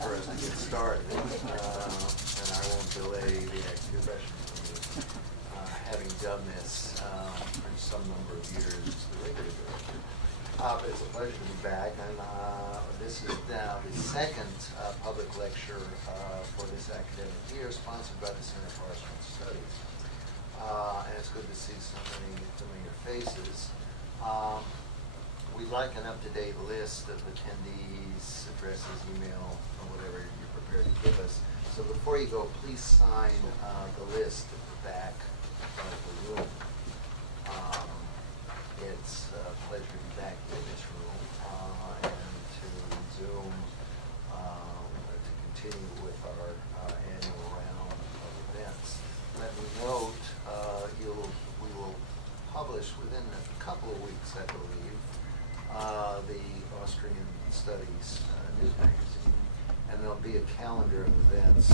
for us to get started, and I won't delay the expression. Having done this for some number of years as the regular director. It's a pleasure to be back, and this is now the second public lecture for this academic year, sponsored by the Center for Arts and Studies. And it's good to see so many familiar faces. We'd like an up-to-date list of attendees, addresses, email, or whatever you're prepared to give us. So before you go, please sign the list at the back of the room. It's a pleasure to be back in this room and to Zoom to continue with our annual round of events. Let me note, we will publish within a couple of weeks, I believe, the Austrian Studies news magazine, and there'll be a calendar of events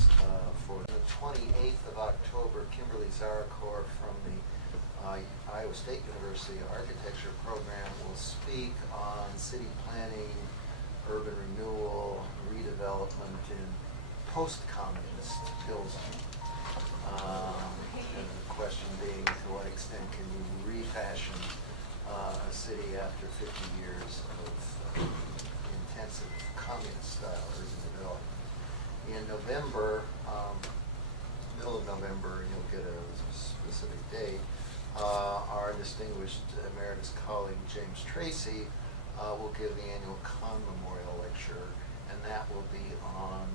for the 28th of October. Kimberly Zaracore from the Iowa State University Architecture Program will speak on city planning, urban renewal, redevelopment in post-communist Pilsen. And the question being, to what extent can you refashion a city after 50 years of intensive communist-style urban development? In November, middle of November, you'll get a specific date, our distinguished emeritus colleague James Tracy will give the annual Kahn Memorial Lecture, and that will be on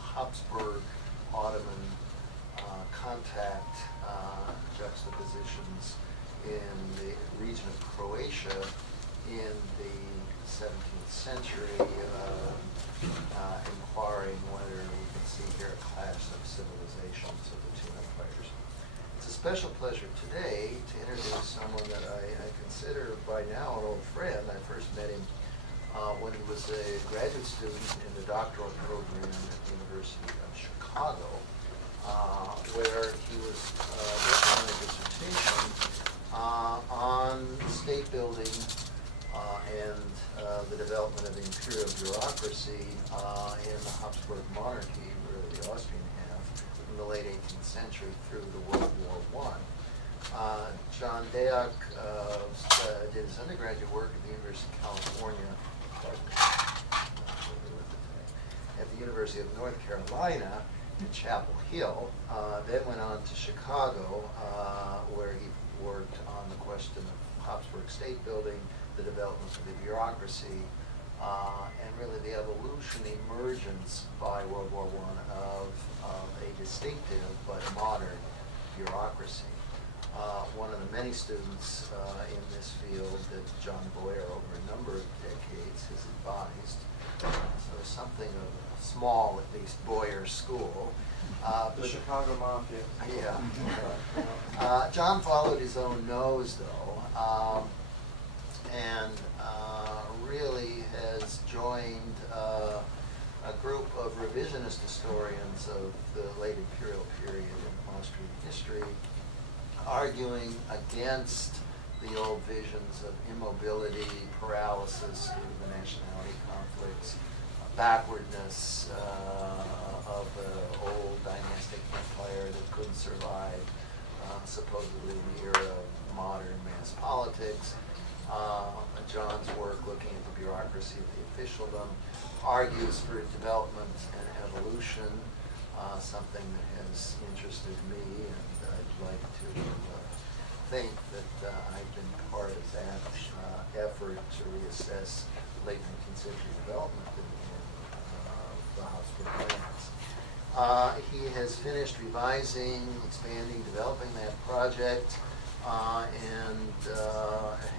Habsburg Ottoman contact juxtapositions in the region of Croatia in the 17th century, inquiring whether we can see here a clash of civilizations of the two empires. It's a special pleasure today to introduce someone that I consider by now an old friend. I first met him when he was a graduate student in the doctoral program at the University of Chicago, where he was working on a dissertation on state building and the development of the imperial bureaucracy in the Habsburg monarchy, really the Austrian half, from the late 18th century through to World War I. JohnDeak did his undergraduate work at the University of California, at the University of North Carolina in Chapel Hill, then went on to Chicago, where he worked on the question of Habsburg state building, the development of the bureaucracy, and really the evolution, emergence by World War I of a distinctive but modern bureaucracy. One of the many students in this field that John Boyer over a number of decades has advised, so something of a small, at least, Boyer school. The Chicago Mafia. Yeah. John followed his own nose, though, and really has joined a group of revisionist historians of the late imperial period in Austrian history, arguing against the old visions of immobility, paralysis due to the nationality conflicts, backwardness of an old dynastic empire that couldn't survive supposedly in the era of modern mass politics. John's work looking at the bureaucracy of the officialdom argues for development and evolution, something that has interested me, and I'd like to think that I've been part of that effort to reassess late 19th century development in the Habsburg lands. He has finished revising, expanding, developing that project, and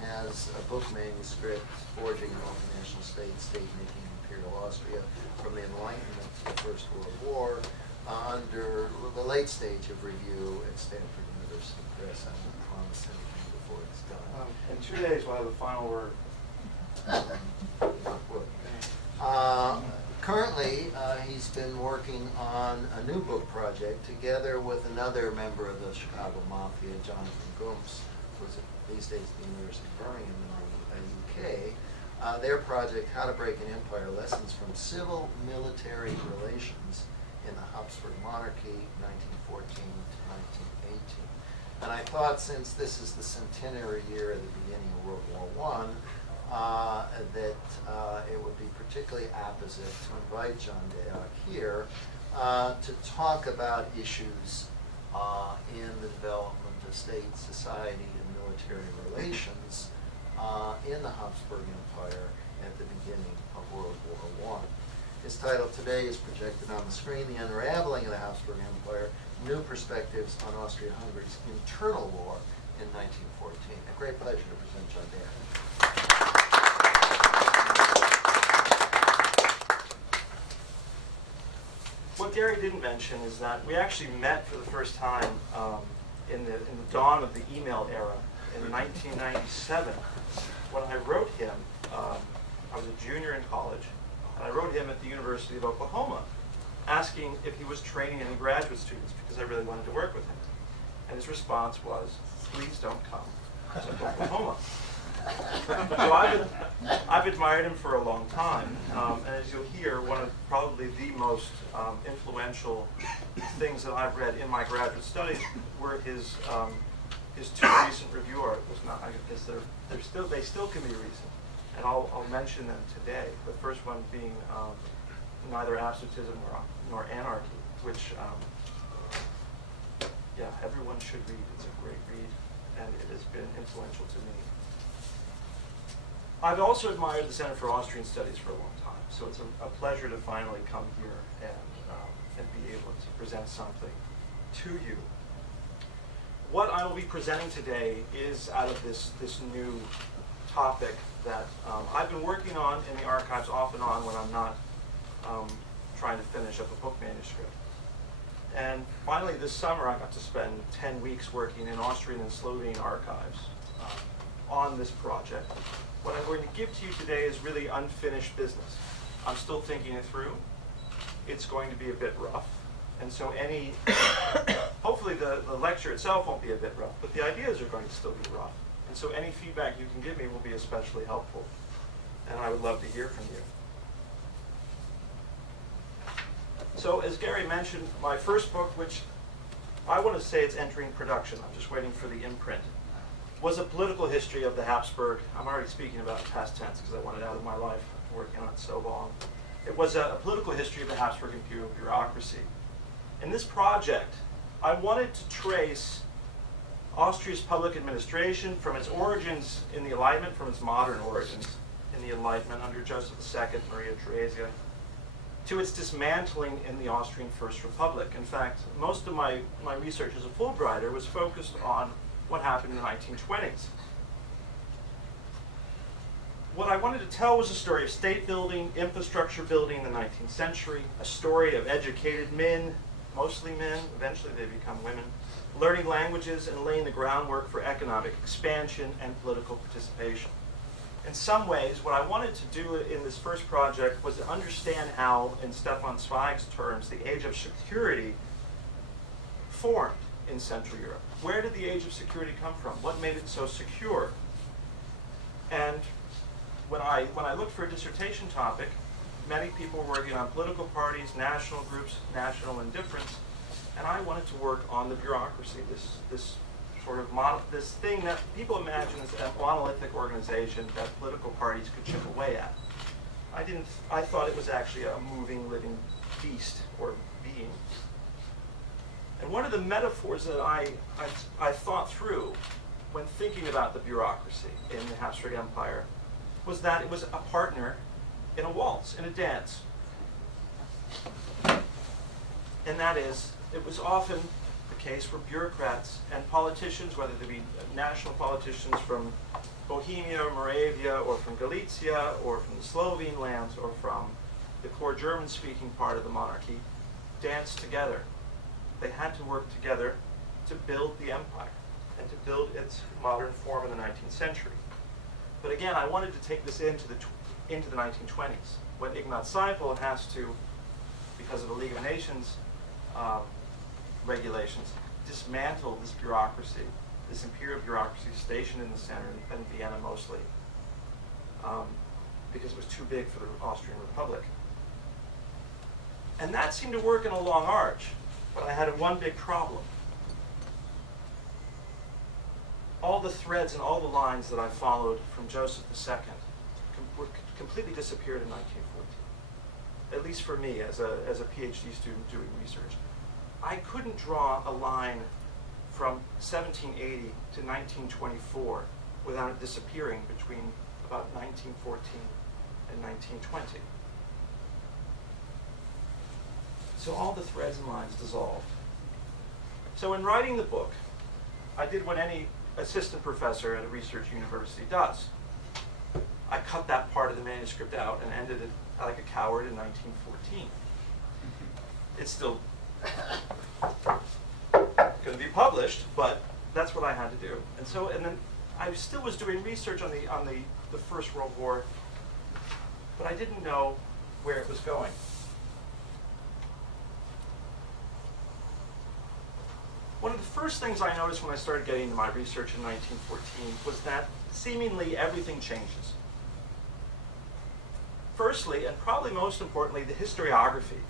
has a book manuscript, Forging a Multinational State, State-Making Imperial Austria from the Enlightenment to the First World War, under the late stage of review at Stanford University Press. I won't promise anything before it's done. In 2 days, we'll have a final word. Currently, he's been working on a new book project together with another member of the Chicago Mafia, Jonathan Gumps, who's these days at the University of Birmingham in the UK, their project, How to Break an Empire, Lessons from Civil-Military Relations in the Habsburg Monarchy, 1914 to 1918. And I thought, since this is the centenary year of the beginning of World War I, that it would be particularly apposite to invite John Deak here to talk about issues in the development of state, society, and military relations in the Habsburg Empire at the beginning of World War I. His title today is projected on the screen, The Unraveling of the Habsburg Empire, New Perspectives on Austria-Hungary's Internal War in 1914. A great pleasure to present John Deak. What Gary didn't mention is that we actually met for the first time in the dawn of the email era in 1997, when I wrote him. I was a junior in college, and I wrote him at the University of Oklahoma, asking if he was training any graduate students, because I really wanted to work with him. And his response was, "Please don't come to Oklahoma." So I've admired him for a long time, and as you'll hear, one of probably the most influential things that I've read in my graduate studies were his two recent review articles. Now, I guess they still can be recent, and I'll mention them today. The first one being Neither Absolutism nor Anarchy, which yeah, everyone should read. It's a great read, and it has been influential to me. I've also admired the Center for Austrian Studies for a long time, so it's a pleasure to finally come here and be able to present something to you. What I will be presenting today is out of this new topic that I've been working on in the archives off and on when I'm not trying to finish up a book manuscript. And finally this summer I got to spend 10 weeks working in Austrian and Slovene archives on this project. What I'm going to give to you today is really unfinished business. I'm still thinking it through. It's going to be a bit rough. And so hopefully the lecture itself won't be a bit rough, but the ideas are going to still be rough. And so any feedback you can give me will be especially helpful. And I would love to hear from you. So as Gary mentioned, my first book, which I want to say it's entering production, I'm just waiting for the imprint, was a political history of the Habsburg. I'm already speaking about past tense because I want it out of my life. I've been working on it so long. It was a political history of the Habsburg imperial bureaucracy. In this project, I wanted to trace Austria's public administration from its origins in the Enlightenment, from its modern origins in the Enlightenment under Joseph II, Maria Theresia, to its dismantling in the Austrian First Republic. In fact, most of my research as a Fulbrighter was focused on what happened in the 1920s. What I wanted to tell was a story of state building, infrastructure building in the 19th century, a story of educated men, mostly men, eventually they become women, learning languages and laying the groundwork for economic expansion and political participation. In some ways, what I wanted to do in this first project was to understand how, in Stefan Zweig's terms, the age of security formed in Central Europe. Where did the age of security come from? What made it so secure? And when I looked for a dissertation topic, many people were working on political parties, national groups, national indifference, and I wanted to work on the bureaucracy, this sort of this thing that people imagine as a monolithic organization that political parties could chip away at. I thought it was actually a moving, living beast or being. And one of the metaphors that I thought through when thinking about the bureaucracy in the Habsburg Empire was that it was a partner in a waltz, in a dance. And that is, it was often the case for bureaucrats and politicians, whether they be national politicians from Bohemia or Moravia or from Galicia or from the Slovene lands or from the core German-speaking part of the monarchy, danced together. They had to work together to build the empire and to build its modern form in the 19th century. But again, I wanted to take this into the 1920s, when Ignaz Seipel has to, because of the League of Nations regulations, dismantle this bureaucracy, this imperial bureaucracy stationed in the center, in Vienna mostly. because it was too big for the Austrian Republic. And that seemed to work in a long arch, but I had one big problem. All the threads and all the lines that I followed from Joseph II completely disappeared in 1914. At least for me, as a PhD student doing research. I couldn't draw a line from 1780 to 1924 without it disappearing between about 1914 and 1920. So all the threads and lines dissolved. So in writing the book, I did what any assistant professor at a research university does. I cut that part of the manuscript out and ended it like a coward in 1914. It's still going to be published, but that's what I had to do. And then I still was doing research on the First World War, but I didn't know where it was going. One of the first things I noticed when I started getting into my research in 1914 was that seemingly everything changes. Firstly, and probably most importantly, the historiography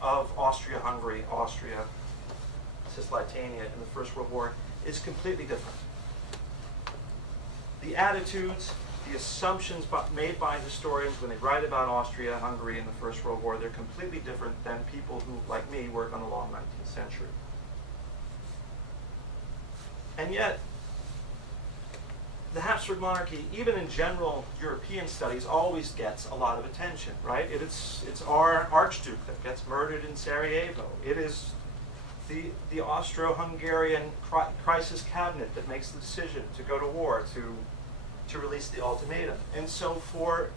of Austria-Hungary, Austria, Cisleitania in the First World War is completely different. The attitudes, the assumptions made by historians when they write about Austria-Hungary in the First World War, they're completely different than people who, like me, work on the long 19th century. And yet, the Habsburg monarchy, even in general European studies, always gets a lot of attention, right? It's our Archduke that gets murdered in Sarajevo. It is the Austro-Hungarian crisis cabinet that makes the decision to go to war, to release the ultimatum. And so for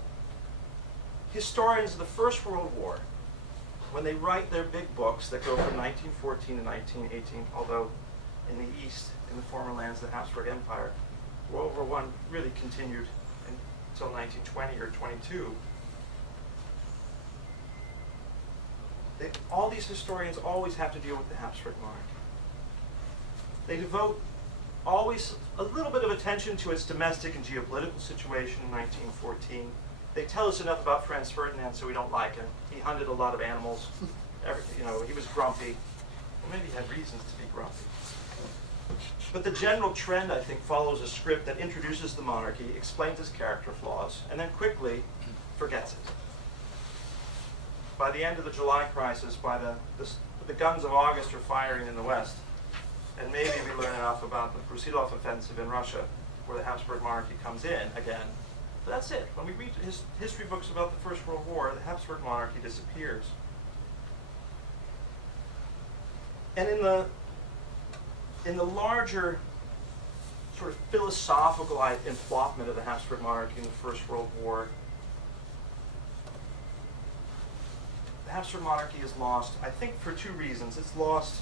historians of the First World War, when they write their big books that go from 1914 to 1918, although in the East, in the former lands of the Habsburg Empire, World War I really continued until 1920 or 22. All these historians always have to deal with the Habsburg monarchy. They devote always a little bit of attention to its domestic and geopolitical situation in 1914. They tell us enough about Franz Ferdinand so we don't like him. He hunted a lot of animals. He was grumpy. Well, maybe he had reasons to be grumpy. But the general trend, I think, follows a script that introduces the monarchy, explains its character flaws, and then quickly forgets it. By the end of the July crisis, by the guns of August are firing in the West, and maybe we learn enough about the Brusilov offensive in Russia, where the Habsburg monarchy comes in again. But that's it. When we read history books about the First World War, the Habsburg monarchy disappears. And in the larger sort of philosophical involvement of the Habsburg monarchy in the First World War, the Habsburg monarchy is lost, I think, for two reasons. It's lost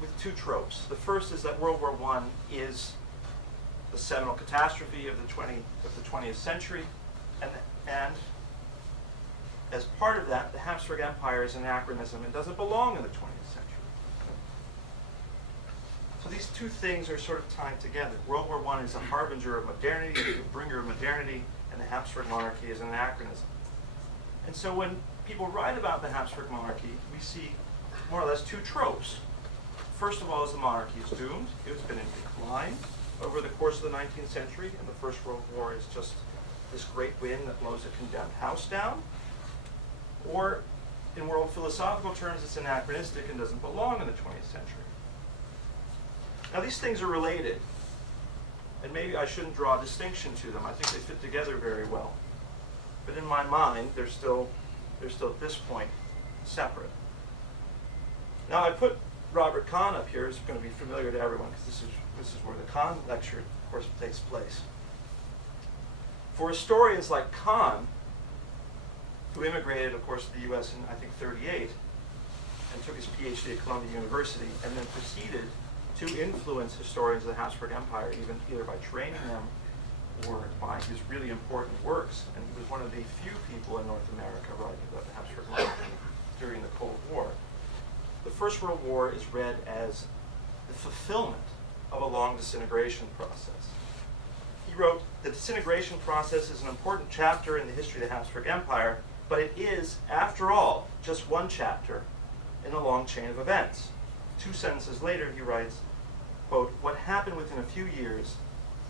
with two tropes. The first is that World War I is the seminal catastrophe of the 20th century, and as part of that, the Habsburg Empire is an anachronism and doesn't belong in the 20th century. So these two things are sort of tied together. World War I is a harbinger of modernity, a bringer of modernity, and the Habsburg monarchy is an anachronism. And so when people write about the Habsburg monarchy, we see more or less two tropes. First of all, is the monarchy is doomed. It's been in decline over the course of the 19th century, and the First World War is just this great wind that blows a condemned house down. Or, in world philosophical terms, it's anachronistic and doesn't belong in the 20th century. Now, these things are related, and maybe I shouldn't draw a distinction to them. I think they fit together very well. But in my mind, they're still at this point separate. Now, I put Robert Kahn up here. It's going to be familiar to everyone because this is where the Kahn lecture, of course, takes place. For historians like Kahn, who immigrated, of course, to the U.S. in, I think, 1938, and took his PhD at Columbia University, and then proceeded to influence historians of the Habsburg Empire, either by training them or by his really important works. And he was one of the few people in North America writing about the Habsburg monarchy during the Cold War. The First World War is read as the fulfillment of a long disintegration process. He wrote, "The disintegration process is an important chapter in the history of the Habsburg Empire, but it is, after all, just one chapter in a long chain of events." 2 sentences later, he writes, quote, "What happened within a few years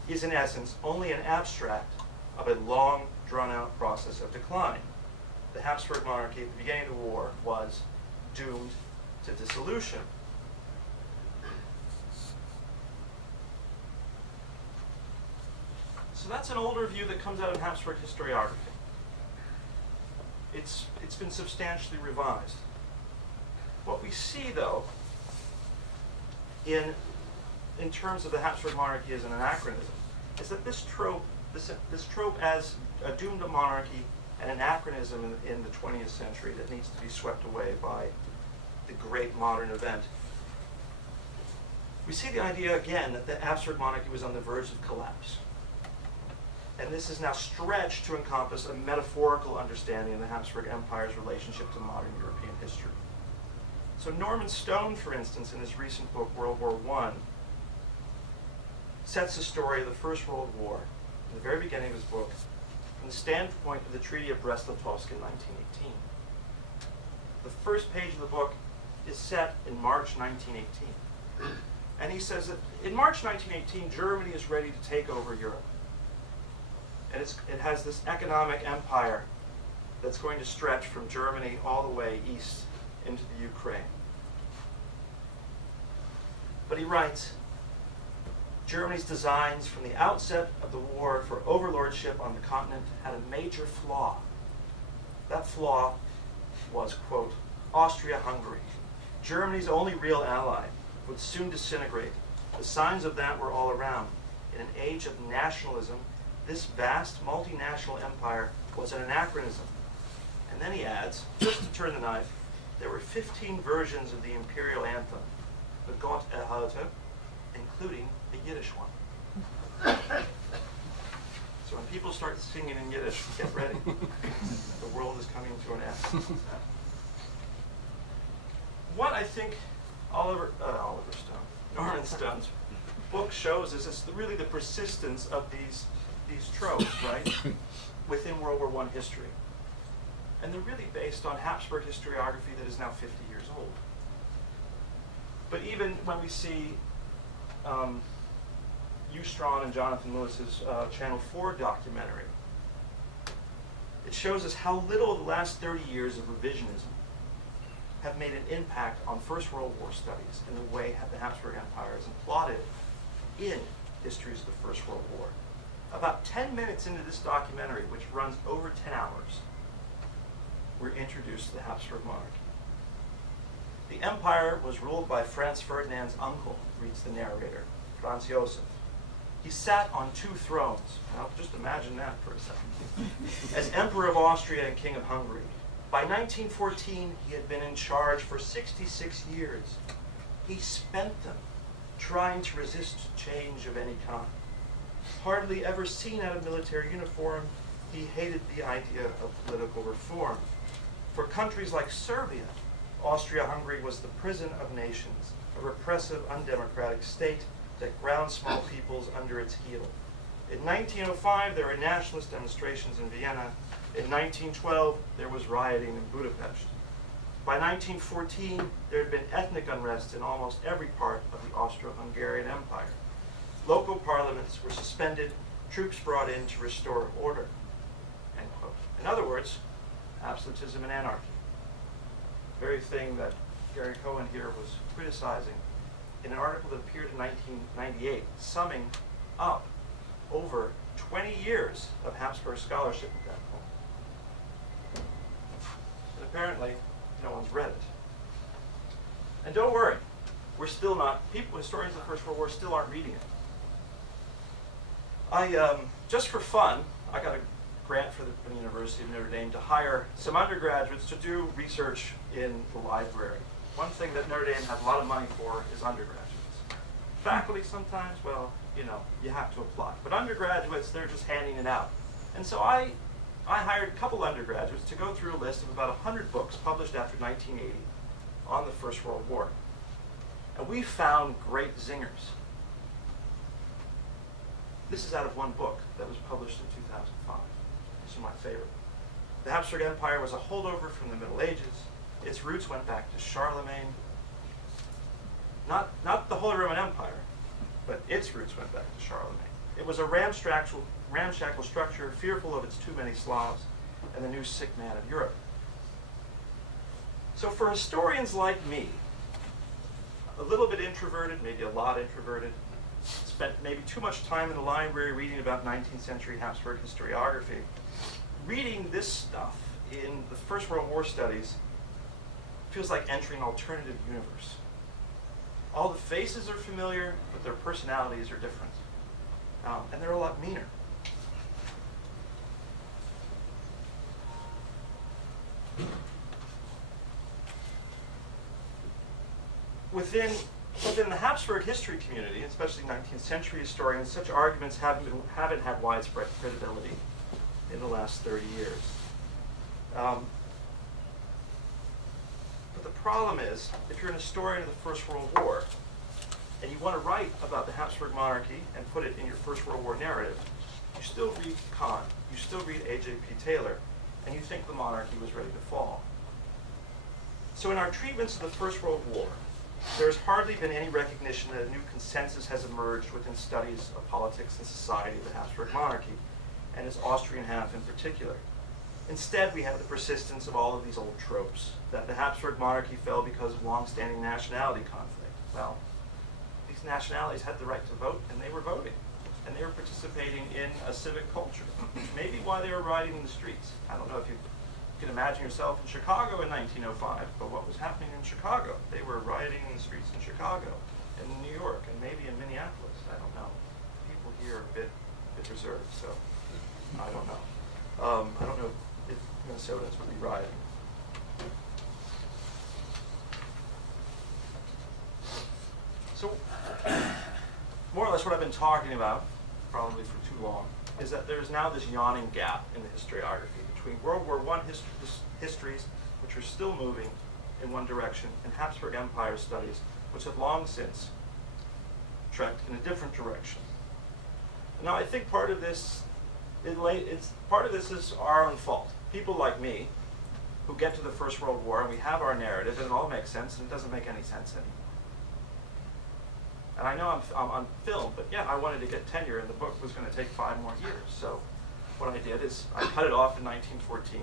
is in essence only an abstract of a long, drawn-out process of decline. The Habsburg monarchy at the beginning of the war was doomed to dissolution." So that's an older view that comes out of Habsburg historiography. It's been substantially revised. What we see, though, in terms of the Habsburg monarchy as an anachronism, is that this trope as a doomed monarchy, an anachronism in the 20th century that needs to be swept away by the great modern event. We see the idea again that the Habsburg monarchy was on the verge of collapse. And this is now stretched to encompass a metaphorical understanding of the Habsburg Empire's relationship to modern European history. So Norman Stone, for instance, in his recent book, World War I, sets the story of the First World War, in the very beginning of his book, from the standpoint of the Treaty of Brest-Litovsk in 1918. The first page of the book is set in March 1918. And he says that in March 1918, Germany is ready to take over Europe. And it has this economic empire that's going to stretch from Germany all the way east into the Ukraine. But he writes, Germany's designs from the outset of the war for overlordship on the continent had a major flaw. That flaw was, quote, Austria-Hungary, Germany's only real ally, would soon disintegrate. The signs of that were all around. In an age of nationalism, this vast multinational empire was an anachronism. And then he adds, just to turn the knife, there were 15 versions of the imperial anthem, the Gott erhalte, including the Yiddish one. So when people start singing in Yiddish, get ready. The world is coming to an end. What I think Norman Stone's book shows is really the persistence of these tropes, right, within World War I history. And they're really based on Habsburg historiography that is now 50 years old. But even when we see Hugh Strawn and Jonathan Lewis's Channel 4 documentary, it shows us how little of the last 30 years of revisionism have made an impact on First World War studies in the way the Habsburg Empire is plotted in histories of the First World War. About 10 minutes into this documentary, which runs over 10 hours, we're introduced to the Habsburg monarchy. The empire was ruled by Franz Ferdinand's uncle, reads the narrator, Franz Josef. He sat on 2 thrones. Now, just imagine that for a second. As Emperor of Austria and King of Hungary. By 1914, he had been in charge for 66 years. He spent them trying to resist change of any kind. Hardly ever seen out of military uniform, he hated the idea of political reform. For countries like Serbia, Austria-Hungary was the prison of nations, a repressive, undemocratic state that ground small peoples under its heel. In 1905, there were nationalist demonstrations in Vienna. In 1912, there was rioting in Budapest. By 1914, there had been ethnic unrest in almost every part of the Austro-Hungarian Empire. Local parliaments were suspended, troops brought in to restore order, end quote. In other words, absolutism and anarchy. The very thing that Gary Cohen here was criticizing in an article that appeared in 1998, summing up over 20 years of Habsburg scholarship at that point. And apparently, no one's read it. And don't worry, we're still not, historians of the First World War still aren't reading it. Just for fun, I got a grant for the University of Notre Dame to hire some undergraduates to do research in the library. One thing that Notre Dame has a lot of money for is undergraduates. Faculty sometimes, well, you have to apply. But undergraduates, they're just handing it out. And so I hired a couple undergraduates to go through a list of about 100 books published after 1980 on the First World War. And we found great zingers. This is out of one book that was published in 2005. This is my favorite. The Habsburg Empire was a holdover from the Middle Ages. Its roots went back to Charlemagne. Not the Holy Roman Empire, but its roots went back to Charlemagne. It was a ramshackle structure, fearful of its too many Slavs and the new sick man of Europe. So for historians like me, a little bit introverted, maybe a lot introverted, spent maybe too much time in the library reading about 19th century Habsburg historiography, reading this stuff in the First World War studies feels like entering an alternative universe. All the faces are familiar, but their personalities are different. And they're a lot meaner. Within the Habsburg history community, especially 19th century historians, such arguments haven't had widespread credibility in the last 30 years. But the problem is, if you're an historian of the First World War, and you want to write about the Habsburg monarchy and put it in your First World War narrative, you still read Kant, you still read A.J.P. Taylor, and you think the monarchy was ready to fall. So in our treatments of the First World War, there's hardly been any recognition that a new consensus has emerged within studies of politics and society of the Habsburg monarchy, and its Austrian half in particular. Instead, we have the persistence of all of these old tropes, that the Habsburg monarchy fell because of long-standing nationality conflict. Well, these nationalities had the right to vote, and they were voting. And they were participating in a civic culture. Maybe why they were rioting in the streets. I don't know if you can imagine yourself in Chicago in 1905, but what was happening in Chicago? They were rioting in the streets in Chicago, and in New York, and maybe in Minneapolis. I don't know. People here are a bit reserved, so I don't know. I don't know if Minnesotans would be rioting. So, more or less what I've been talking about, probably for too long, is that there's now this yawning gap in the historiography between World War I histories, which are still moving in one direction, and Habsburg Empire studies, which have long since trekked in a different direction. Now, I think part of this is our own fault. People like me, who get to the First World War, and we have our narrative, and it all makes sense, and it doesn't make any sense anymore. And I know I'm on film, but yeah, I wanted to get tenure, and the book was going to take 5 more years. So what I did is I cut it off in 1914,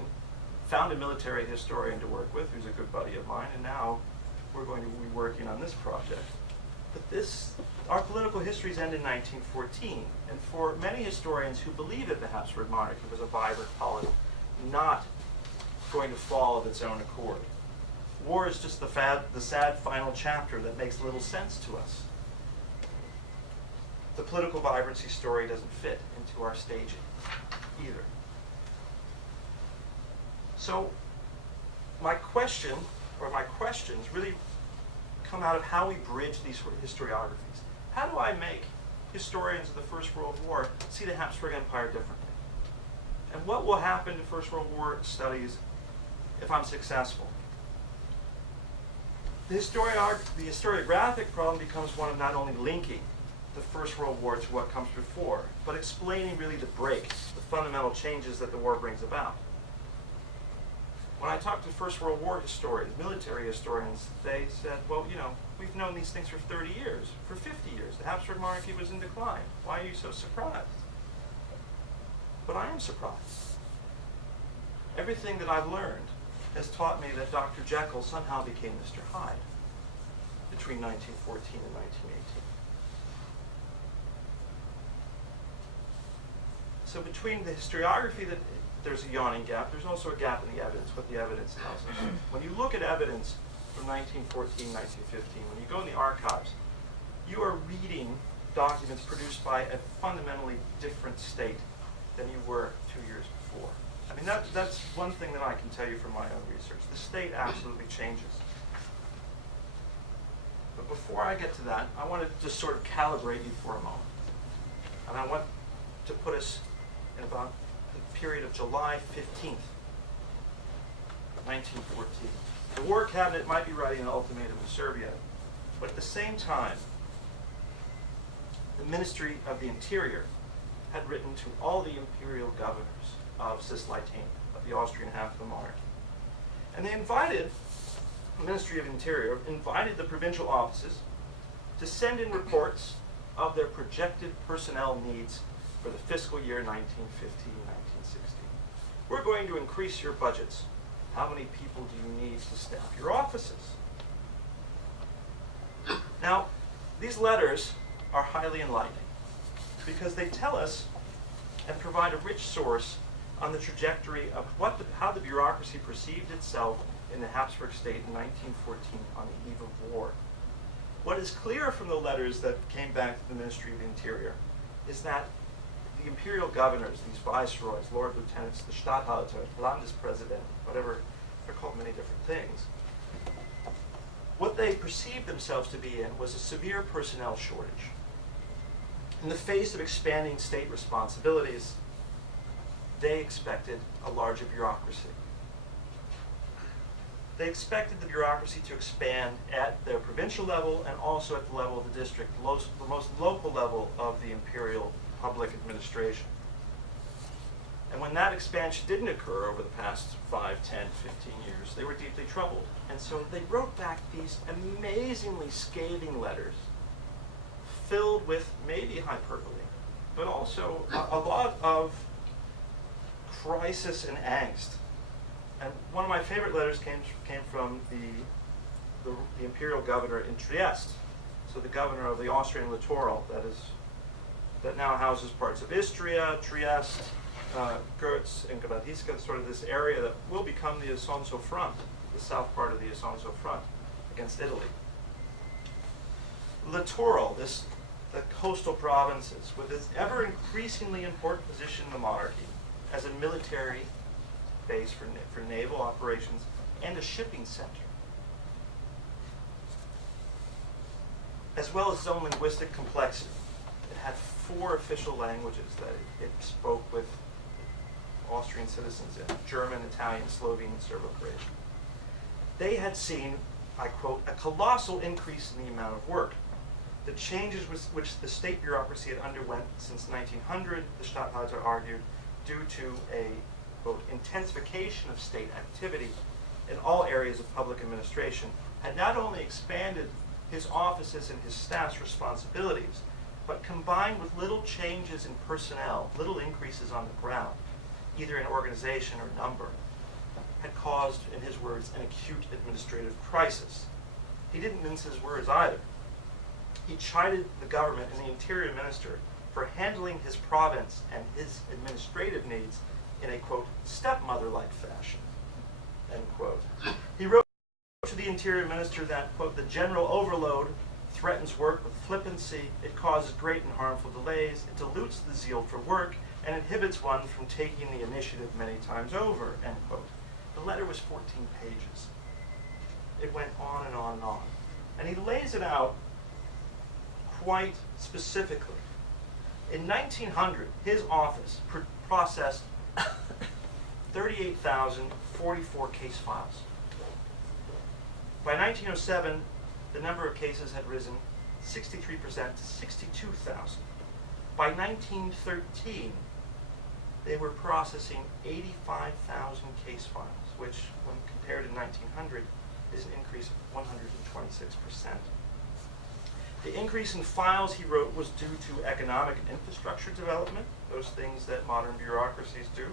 found a military historian to work with, who's a good buddy of mine, and now we're going to be working on this project. But our political histories end in 1914, and for many historians who believe that the Habsburg monarchy was a vibrant polity, not going to fall of its own accord. War is just the sad final chapter that makes little sense to us. The political vibrancy story doesn't fit into our staging either. So my question, or my questions, really come out of how we bridge these historiographies. How do I make historians of the First World War see the Habsburg Empire differently? And what will happen to First World War studies if I'm successful? The historiographic problem becomes one of not only linking the First World War to what comes before, but explaining really the breaks, the fundamental changes that the war brings about. When I talked to First World War historians, military historians, they said, well, you know, we've known these things for 30 years, for 50 years. The Habsburg monarchy was in decline. Why are you so surprised? But I am surprised. Everything that I've learned has taught me that Dr. Jekyll somehow became Mr. Hyde between 1914 and 1918. So between the historiography, that there's a yawning gap, there's also a gap in the evidence, what the evidence tells us. When you look at evidence from 1914, 1915, when you go in the archives, you are reading documents produced by a fundamentally different state than you were 2 years before. I mean, that's one thing that I can tell you from my own research. The state absolutely changes. But before I get to that, I want to just sort of calibrate you for a moment. And I want to put us in about the period of July 15th, 1914. The War Cabinet might be writing an ultimatum to Serbia, but at the same time, the Ministry of the Interior had written to all the imperial governors of Cisleitania, of the Austrian half of the monarchy. And they invited, the Ministry of Interior invited the provincial offices to send in reports of their projected personnel needs for the fiscal year 1915-1916. We're going to increase your budgets. How many people do you need to staff your offices? Now, these letters are highly enlightening because they tell us and provide a rich source on the trajectory of how the bureaucracy perceived itself in the Habsburg state in 1914 on the eve of war. What is clear from the letters that came back to the Ministry of the Interior is that the imperial governors, these viceroys, lord lieutenants, the Statthalter, Landespräsident, whatever, they're called many different things, what they perceived themselves to be in was a severe personnel shortage. In the face of expanding state responsibilities, they expected a larger bureaucracy. They expected the bureaucracy to expand at their provincial level and also at the level of the district, the most local level of the imperial public administration. And when that expansion didn't occur over the past 5, 10, 15 years, they were deeply troubled. And so they wrote back these amazingly scathing letters filled with maybe hyperbole, but also a lot of crisis and angst. And one of my favorite letters came from the imperial governor in Trieste, so the governor of the Austrian littoral that now houses parts of Istria, Trieste, Gürz, and Gradisca, sort of this area that will become the Isonzo front, the south part of the Isonzo front against Italy. Littoral, the coastal provinces, with its ever increasingly important position in the monarchy as a military base for naval operations and a shipping center, as well as its own linguistic complexity. It had 4 official languages that it spoke with Austrian citizens in: German, Italian, Slovene, and Serbo-Croatian. They had seen, I quote, a colossal increase in the amount of work. The changes which the state bureaucracy had underwent since 1900, the Statthalter argued, due to a, quote, intensification of state activity in all areas of public administration, had not only expanded his offices and his staff's responsibilities, but combined with little changes in personnel, little increases on the ground, either in organization or number, had caused, in his words, an acute administrative crisis. He didn't mince his words either. He chided the government and the interior minister for handling his province and his administrative needs in a, quote, stepmother-like fashion, end quote. He wrote to the interior minister that, quote, the general overload threatens work with flippancy, it causes great and harmful delays, it dilutes the zeal for work, and inhibits one from taking the initiative many times over, end quote. The letter was 14 pages. It went on and on and on. And he lays it out quite specifically. In 1900, his office processed 38,044 case files. By 1907, the number of cases had risen 63% to 62,000. By 1913, they were processing 85,000 case files, which, when compared to 1900, is an increase of 126%. The increase in files, he wrote, was due to economic and infrastructure development, those things that modern bureaucracies do.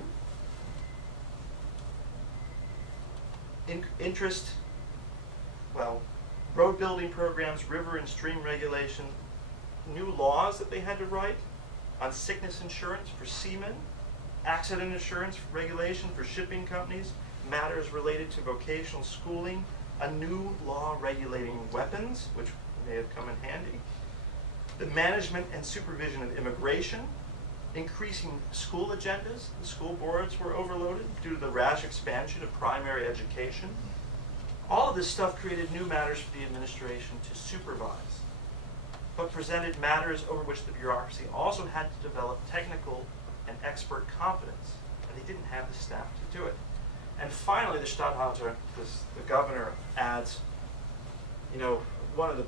Road building programs, river and stream regulation, new laws that they had to write on sickness insurance for seamen, accident insurance regulation for shipping companies, matters related to vocational schooling, a new law regulating weapons, which may have come in handy, the management and supervision of immigration, increasing school agendas. The school boards were overloaded due to the rash expansion of primary education. All of this stuff created new matters for the administration to supervise, but presented matters over which the bureaucracy also had to develop technical and expert competence, and they didn't have the staff to do it. And finally, the Statthalter, the governor, adds, one of the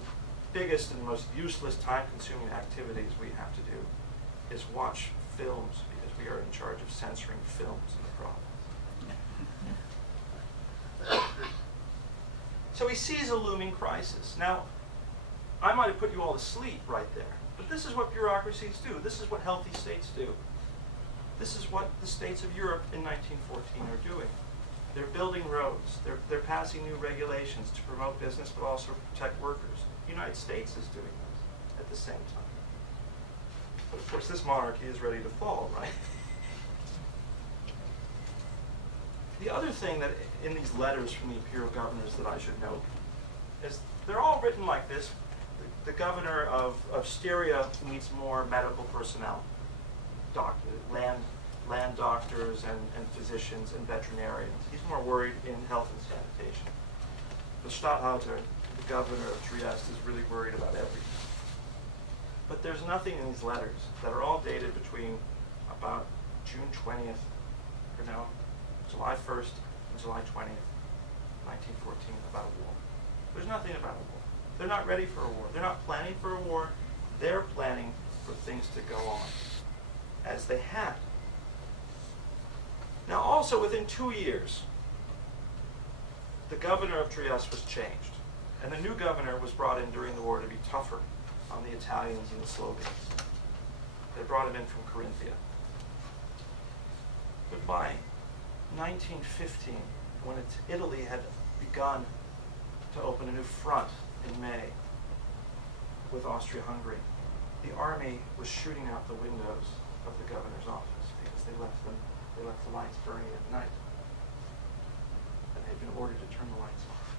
biggest and most useless time-consuming activities we have to do is watch films because we are in charge of censoring films in the province. So he sees a looming crisis. Now, I might have put you all to sleep right there, but this is what bureaucracies do. This is what healthy states do. This is what the states of Europe in 1914 are doing. They're building roads. They're passing new regulations to promote business but also protect workers. The United States is doing this at the same time. But of course, this monarchy is ready to fall, right? The other thing that in these letters from the imperial governors that I should note is they're all written like this. The governor of Styria needs more medical personnel, land doctors and physicians and veterinarians. He's more worried in health and sanitation. The Statthalter, the governor of Trieste, is really worried about everything. But there's nothing in these letters that are all dated between about June 20th, or no, July 1st and July 20th, 1914, about a war. There's nothing about a war. They're not ready for a war. They're not planning for a war. They're planning for things to go on as they had. Now also within 2 years, the governor of Trieste was changed. And the new governor was brought in during the war to be tougher on the Italians and the Slovenes. They brought him in from Carinthia. But by 1915, when Italy had begun to open a new front in May with Austria-Hungary, the army was shooting out the windows of the governor's office because they left the lights burning at night. And they'd been ordered to turn the lights off.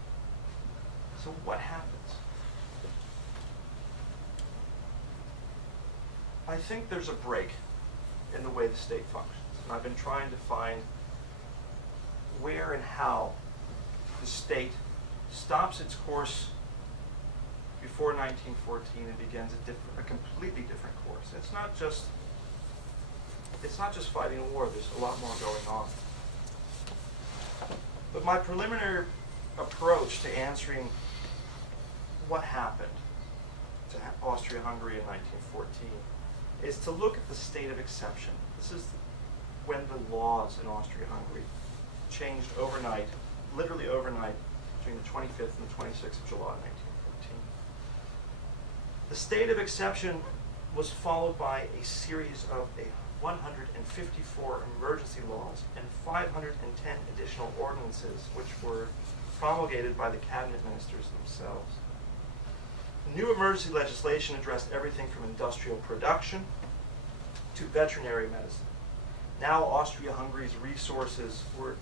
So what happens? I think there's a break in the way the state functions. And I've been trying to find where and how the state stops its course before 1914 and begins a completely different course. It's not just fighting a war. There's a lot more going on. But my preliminary approach to answering what happened to Austria-Hungary in 1914 is to look at the state of exception. This is when the laws in Austria-Hungary changed overnight, literally overnight, between the 25th and the 26th of July 1914. The state of exception was followed by a series of 154 emergency laws and 510 additional ordinances, which were promulgated by the cabinet ministers themselves. New emergency legislation addressed everything from industrial production to veterinary medicine. Now Austria-Hungary's resources were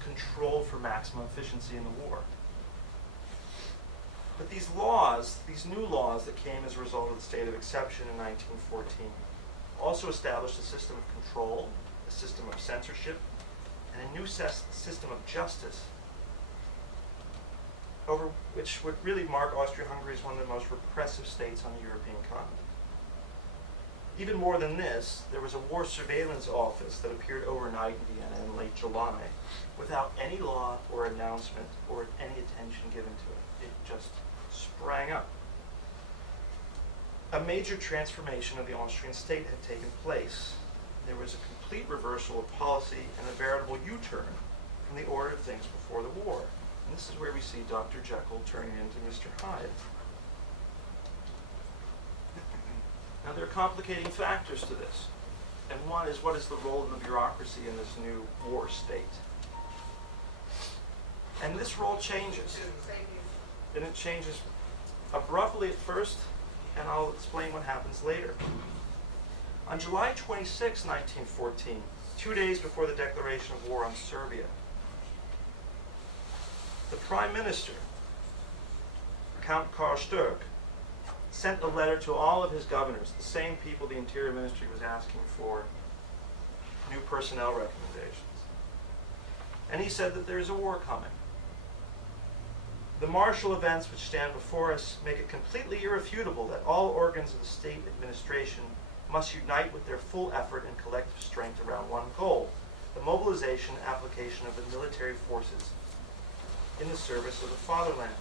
controlled for maximum efficiency in the war. But these laws, these new laws that came as a result of the state of exception in 1914, also established a system of control, a system of censorship, and a new system of justice, over which would really mark Austria-Hungary as one of the most repressive states on the European continent. Even more than this, there was a war surveillance office that appeared overnight in Vienna in late July without any law or announcement or any attention given to it. It just sprang up. A major transformation of the Austrian state had taken place. There was a complete reversal of policy and a veritable U-turn from the order of things before the war. And this is where we see Dr. Jekyll turning into Mr. Hyde. Now, there are complicating factors to this. And one is, what is the role of the bureaucracy in this new war state? And this role changes. And it changes abruptly at first, and I'll explain what happens later. On July 26, 1914, 2 days before the declaration of war on Serbia, the Prime Minister, Count Karl Sturck, sent a letter to all of his governors, the same people the Interior Ministry was asking for new personnel recommendations. And he said that there is a war coming. The martial events which stand before us make it completely irrefutable that all organs of the state administration must unite with their full effort and collective strength around one goal, the mobilization and application of the military forces in the service of the fatherland.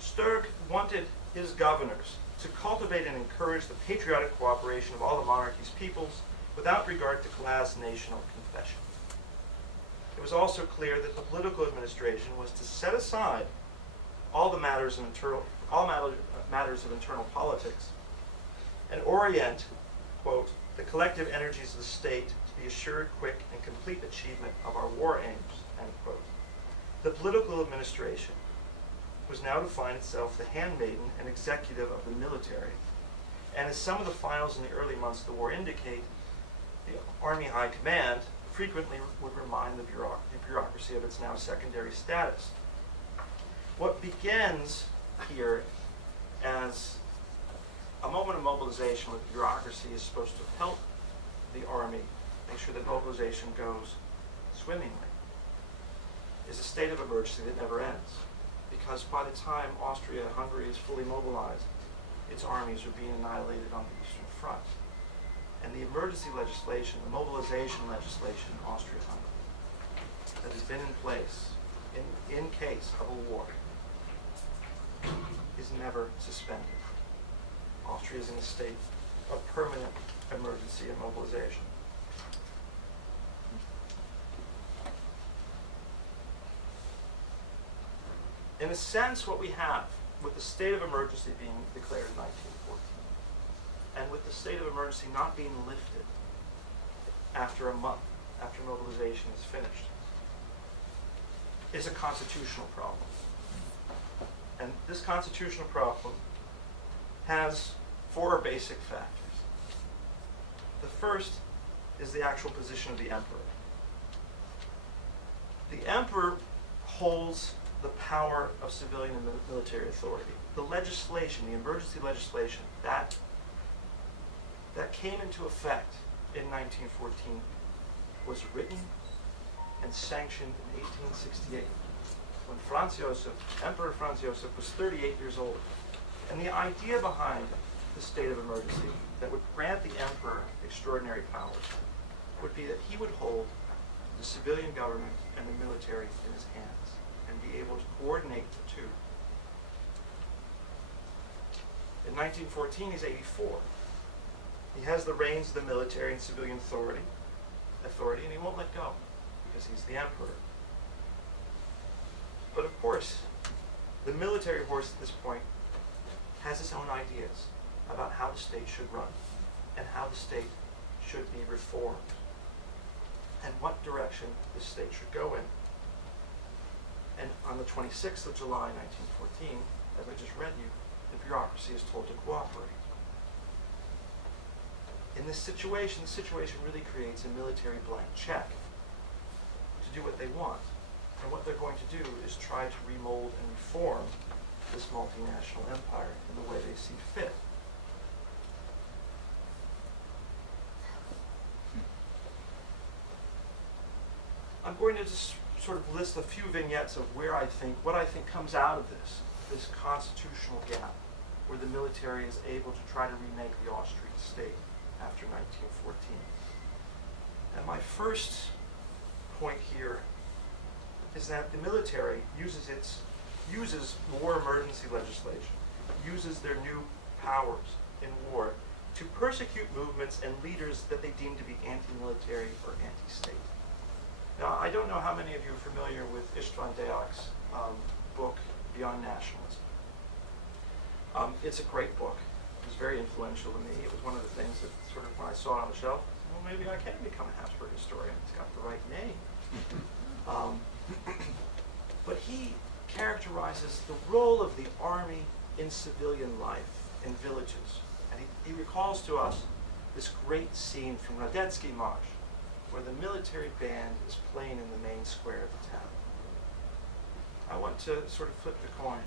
Sturck wanted his governors to cultivate and encourage the patriotic cooperation of all the monarchy's peoples without regard to class, nation, or confession. It was also clear that the political administration was to set aside all matters of internal politics and orient, quote, the collective energies of the state to the assured, quick, and complete achievement of our war aims, end quote. The political administration was now to find itself the handmaiden and executive of the military. And as some of the files in the early months of the war indicate, the Army High Command frequently would remind the bureaucracy of its now secondary status. What begins here as a moment of mobilization with bureaucracy is supposed to help the Army make sure that mobilization goes swimmingly, is a state of emergency that never ends. Because by the time Austria-Hungary is fully mobilized, its armies are being annihilated on the Eastern Front. And the emergency legislation, the mobilization legislation in Austria-Hungary that has been in place in case of a war is never suspended. Austria is in a state of permanent emergency and mobilization. In a sense, what we have with the state of emergency being declared in 1914, and with the state of emergency not being lifted after a month, after mobilization is finished, is a constitutional problem. And this constitutional problem has four basic factors. The first is the actual position of the emperor. The emperor holds the power of civilian and military authority. The legislation, the emergency legislation, that came into effect in 1914 was written and sanctioned in 1868 when Emperor Franz Joseph was 38 years old. And the idea behind the state of emergency that would grant the emperor extraordinary powers would be that he would hold the civilian government and the military in his hands and be able to coordinate the two. In 1914, he's 84. He has the reins of the military and civilian authority, and he won't let go because he's the emperor. But of course, the military horse at this point has its own ideas about how the state should run and how the state should be reformed and what direction the state should go in. And on the 26th of July, 1914, as I just read you, the bureaucracy is told to cooperate. In this situation, the situation really creates a military blank check to do what they want. And what they're going to do is try to remold and reform this multinational empire in the way they see fit. I'm going to just sort of list a few vignettes of what I think comes out of this constitutional gap, where the military is able to try to remake the Austrian state after 1914. And my first point here is that the military uses war emergency legislation, uses their new powers in war to persecute movements and leaders that they deem to be anti-military or anti-state. Now, I don't know how many of you are familiar with István Deák's book, Beyond Nationalism. It's a great book. It was very influential to me. It was one of the things that sort of, when I saw it on the shelf, well, maybe I can become a Habsburg historian. It's got the right name. But he characterizes the role of the army in civilian life, in villages. And he recalls to us this great scene from Radetzky Marsh, where the military band is playing in the main square of the town. I want to sort of flip the coin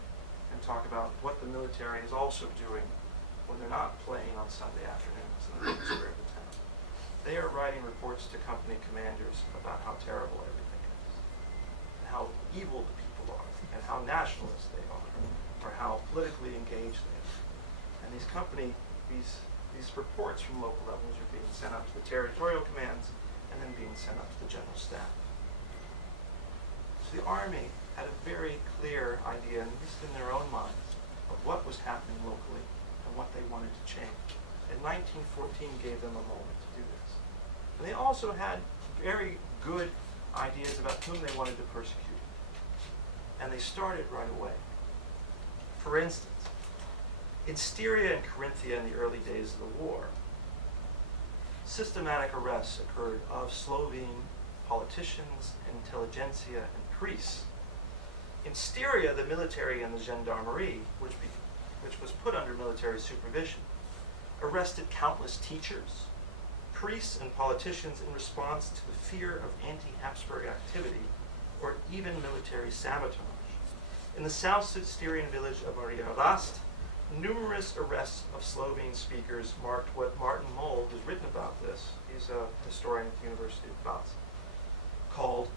and talk about what the military is also doing when they're not playing on Sunday afternoons in the main square of the town. They are writing reports to company commanders about how terrible everything is, and how evil the people are, and how nationalist they are, or how politically engaged they are. And these reports from local levels are being sent up to the territorial commands and then being sent up to the general staff. So the army had a very clear idea, at least in their own minds, of what was happening locally and what they wanted to change. And 1914 gave them a moment to do this. And they also had very good ideas about whom they wanted to persecute. And they started right away. For instance, in Styria and Carinthia in the early days of the war, systematic arrests occurred of Slovene politicians, intelligentsia, and priests. In Styria, the military and the gendarmerie, which was put under military supervision, arrested countless teachers, priests, and politicians in response to the fear of anti-Habsburg activity or even military sabotage. In the South Styrian village of Ariarast, numerous arrests of Slovene speakers marked what Martin Moll has written about this. He's a historian at the University of Graz, called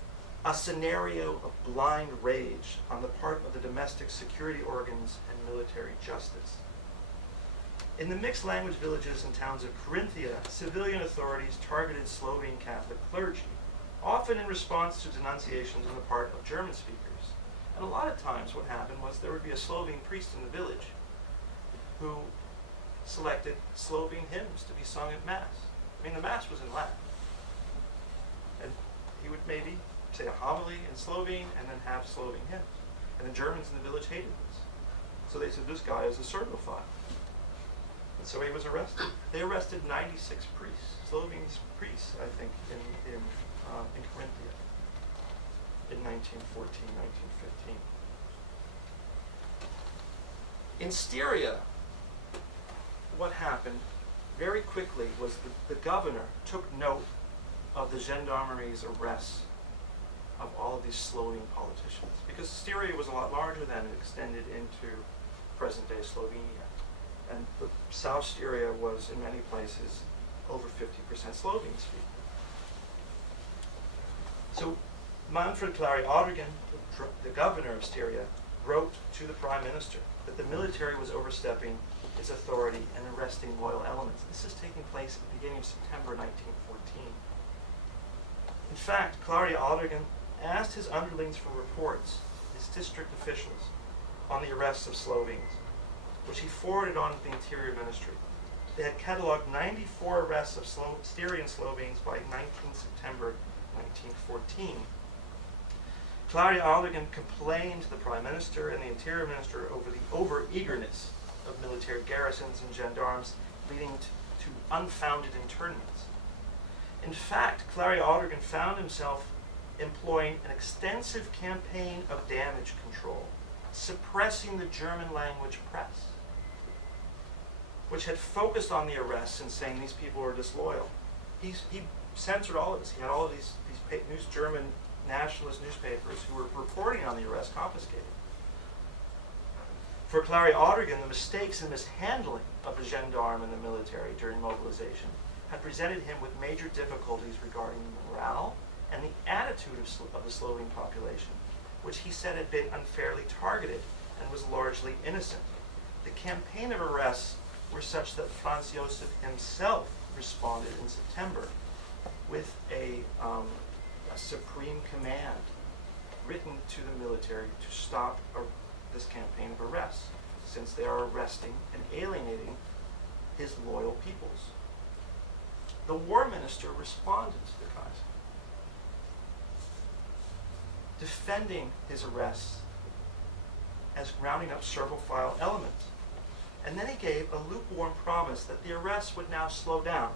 a scenario of blind rage on the part of the domestic security organs and military justice. In the mixed language villages and towns of Carinthia, civilian authorities targeted Slovene Catholic clergy, often in response to denunciations on the part of German speakers. And a lot of times what happened was there would be a Slovene priest in the village who selected Slovene hymns to be sung at Mass. I mean, the Mass was in Latin. And he would maybe say a homily in Slovene and then have Slovene hymns. And the Germans in the village hated this. So they said, this guy is a Serbophile. And so he was arrested. They arrested 96 priests, Slovene priests, I think, in Carinthia in 1914, 1915. In Styria, what happened very quickly was the governor took note of the gendarmerie's arrests of all of these Slovene politicians, because Styria was a lot larger than it extended into present-day Slovenia. And the South Styria was, in many places, over 50% Slovene speaking. So Manfred Clary Oregon, the governor of Styria, wrote to the prime minister that the military was overstepping its authority and arresting loyal elements. This is taking place at the beginning of September 1914. In fact, Clary Oregon asked his underlings for reports, his district officials, on the arrests of Slovenes, which he forwarded on to the Interior Ministry. They had catalogued 94 arrests of Styrian Slovenes by 19 September 1914. Clary Oregon complained to the Prime Minister and the Interior Minister over the over-eagerness of military garrisons and gendarmes, leading to unfounded internments. In fact, Clary Oregon found himself employing an extensive campaign of damage control, suppressing the German language press, which had focused on the arrests and saying these people were disloyal. He censored all of this. He had all of these German nationalist newspapers who were reporting on the arrests confiscated. For Clary Oregon, the mistakes and mishandling of the gendarme and the military during mobilization had presented him with major difficulties regarding the morale and the attitude of the Slovene population, which he said had been unfairly targeted and was largely innocent. The campaign of arrests were such that Franz Josef himself responded in September with a supreme command written to the military to stop this campaign of arrests, since they are arresting and alienating his loyal peoples. The war minister responded to the Kaiser, defending his arrests as rounding up Serbophile elements. And then he gave a lukewarm promise that the arrests would now slow down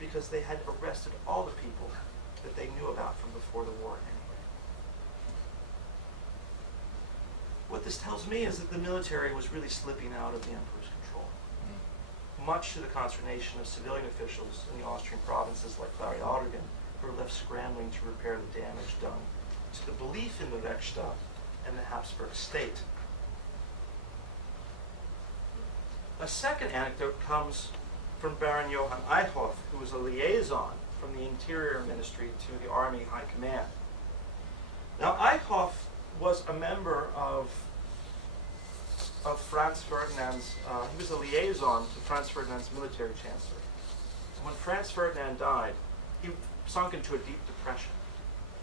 because they had arrested all the people that they knew about from before the war anyway. What this tells me is that the military was really slipping out of the emperor's control, much to the consternation of civilian officials in the Austrian provinces like Clary Oregon, who were left scrambling to repair the damage done to the belief in the Reichsstaat and the Habsburg state. A second anecdote comes from Baron Johann Eichhoff, who was a liaison from the Interior Ministry to the Army High Command. Now, Eichhoff was a member of Franz Ferdinand's, he was a liaison to Franz Ferdinand's military chancellor. And when Franz Ferdinand died, he sunk into a deep depression.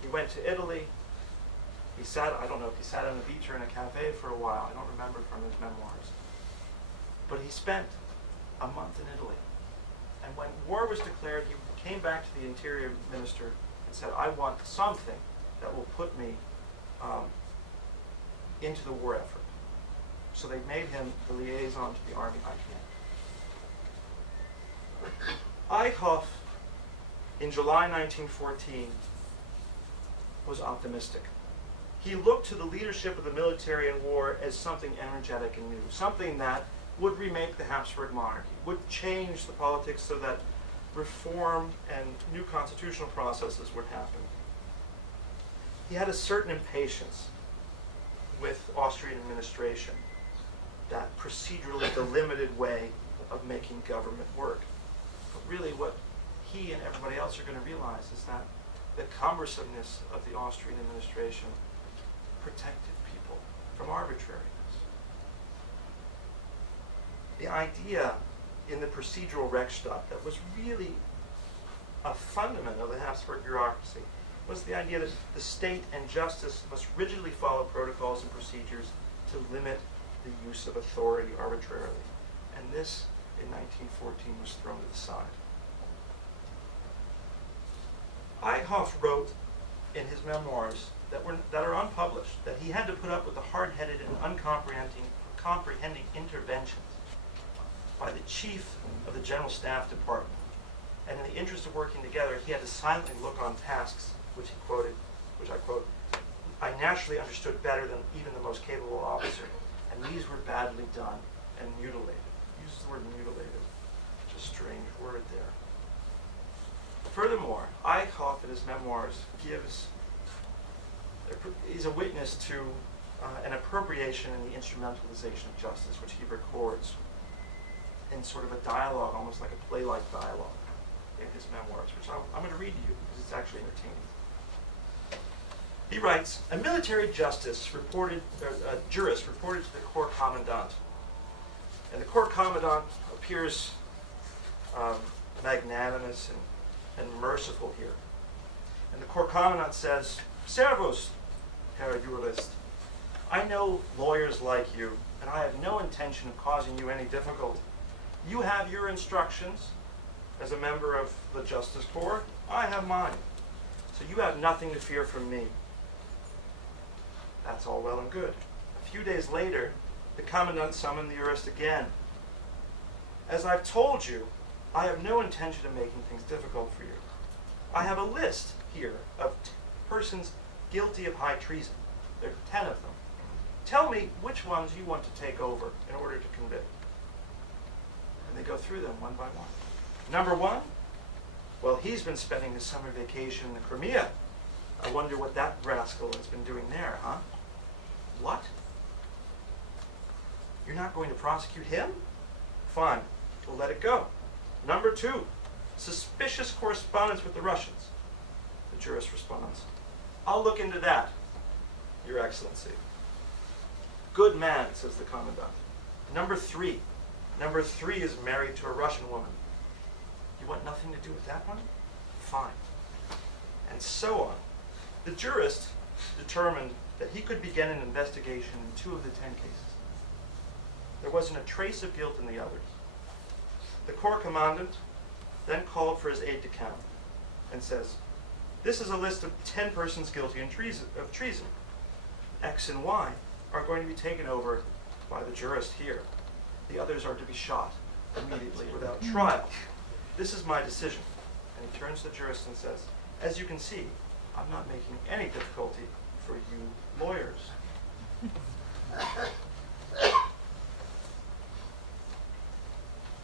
He went to Italy. He sat, I don't know if he sat on a beach or in a cafe for a while. I don't remember from his memoirs. But he spent a month in Italy. And when war was declared, he came back to the interior minister and said, I want something that will put me into the war effort. So they made him the liaison to the army IPN. Eichhoff, in July 1914, was optimistic. He looked to the leadership of the military in war as something energetic and new, something that would remake the Habsburg monarchy, would change the politics so that reform and new constitutional processes would happen. He had a certain impatience with Austrian administration, that procedurally delimited way of making government work. But really what he and everybody else are going to realize is that the cumbersomeness of the Austrian administration protected people from arbitrariness. The idea in the procedural Rechtsstaat that was really a fundament of the Habsburg bureaucracy was the idea that the state and justice must rigidly follow protocols and procedures to limit the use of authority arbitrarily. And this, in 1914, was thrown to the side. Eichhoff wrote in his memoirs that are unpublished that he had to put up with the hard-headed and uncomprehending interventions by the chief of the General Staff Department. And in the interest of working together, he had to silently look on tasks, which he quoted, which I quote, I naturally understood better than even the most capable officer, and these were badly done and mutilated. He uses the word mutilated, which is a strange word there. Furthermore, Eichhoff in his memoirs is a witness to an appropriation in the instrumentalization of justice, which he records in sort of a dialogue, almost like a play-like dialogue in his memoirs, which I'm going to read to you because it's actually entertaining. He writes, a military jurist reported to the Corps Commandant. And the Corps Commandant appears magnanimous and merciful here. And the Corps Commandant says, Servus, Herr Jurist. I know lawyers like you, and I have no intention of causing you any difficulty. You have your instructions as a member of the Justice Corps. I have mine. So you have nothing to fear from me. That's all well and good. A few days later, the Commandant summoned the jurist again. As I've told you, I have no intention of making things difficult for you. I have a list here of persons guilty of high treason. There are 10 of them. Tell me which ones you want to take over in order to convict. And they go through them one by one. Number 1, well, he's been spending his summer vacation in the Crimea. I wonder what that rascal has been doing there, huh? What? You're not going to prosecute him? Fine, we'll let it go. Number 2, suspicious correspondence with the Russians. The jurist responds, I'll look into that, Your Excellency. Good man, says the Commandant. Number 3 is married to a Russian woman. You want nothing to do with that one? Fine. And so on. The jurist determined that he could begin an investigation in 2 of the 10 cases. There wasn't a trace of guilt in the others. The Corps Commandant then called for his aide-de-camp and says, this is a list of 10 persons guilty of treason. X and Y are going to be taken over by the jurist here. The others are to be shot immediately without trial. This is my decision. And he turns to the jurist and says, as you can see, I'm not making any difficulty for you lawyers.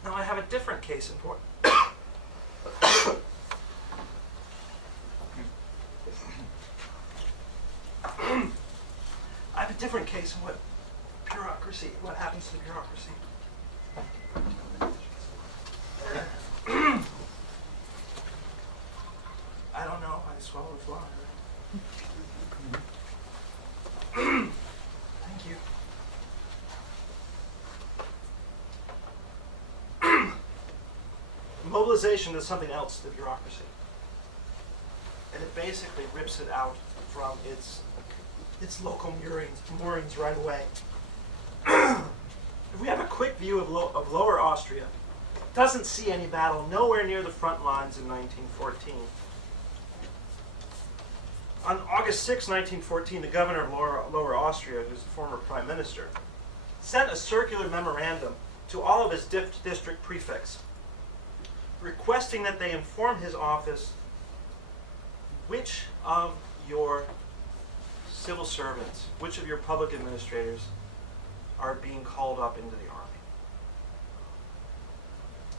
Now I have a different case in point. I have a different case in what happens to the bureaucracy. I don't know, I swallowed a fly. Thank you. Mobilization does something else to the bureaucracy. And it basically rips it out from its local moorings right away. If we have a quick view of Lower Austria, doesn't see any battle, nowhere near the front lines in 1914. On August 6, 1914, the governor of Lower Austria, who's the former prime minister, sent a circular memorandum to all of his district prefects, requesting that they inform his office which of your civil servants, which of your public administrators are being called up into the army.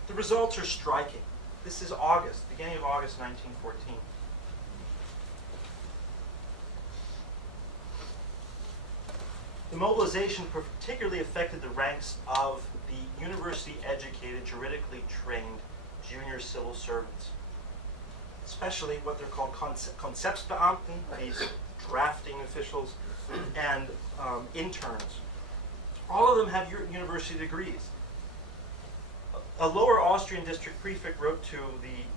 The results are striking. This is August, beginning of August 1914. The mobilization particularly affected the ranks of the university-educated, juridically trained junior civil servants, especially what they're called Konzeptbeamten, these drafting officials, and interns. All of them have university degrees. A Lower Austrian district prefect wrote to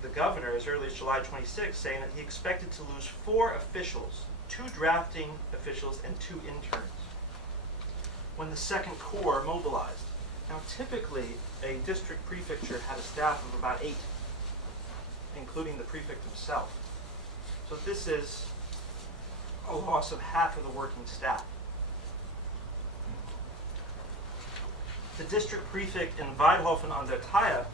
the governor as early as July 26, saying that he expected to lose 4 officials, 2 drafting officials and 2 interns, when the Second Corps mobilized. Now, typically, a district prefecture had a staff of about 8, including the prefect himself. So this is a loss of half of the working staff. The district prefect in Weidhofen an der Thaya,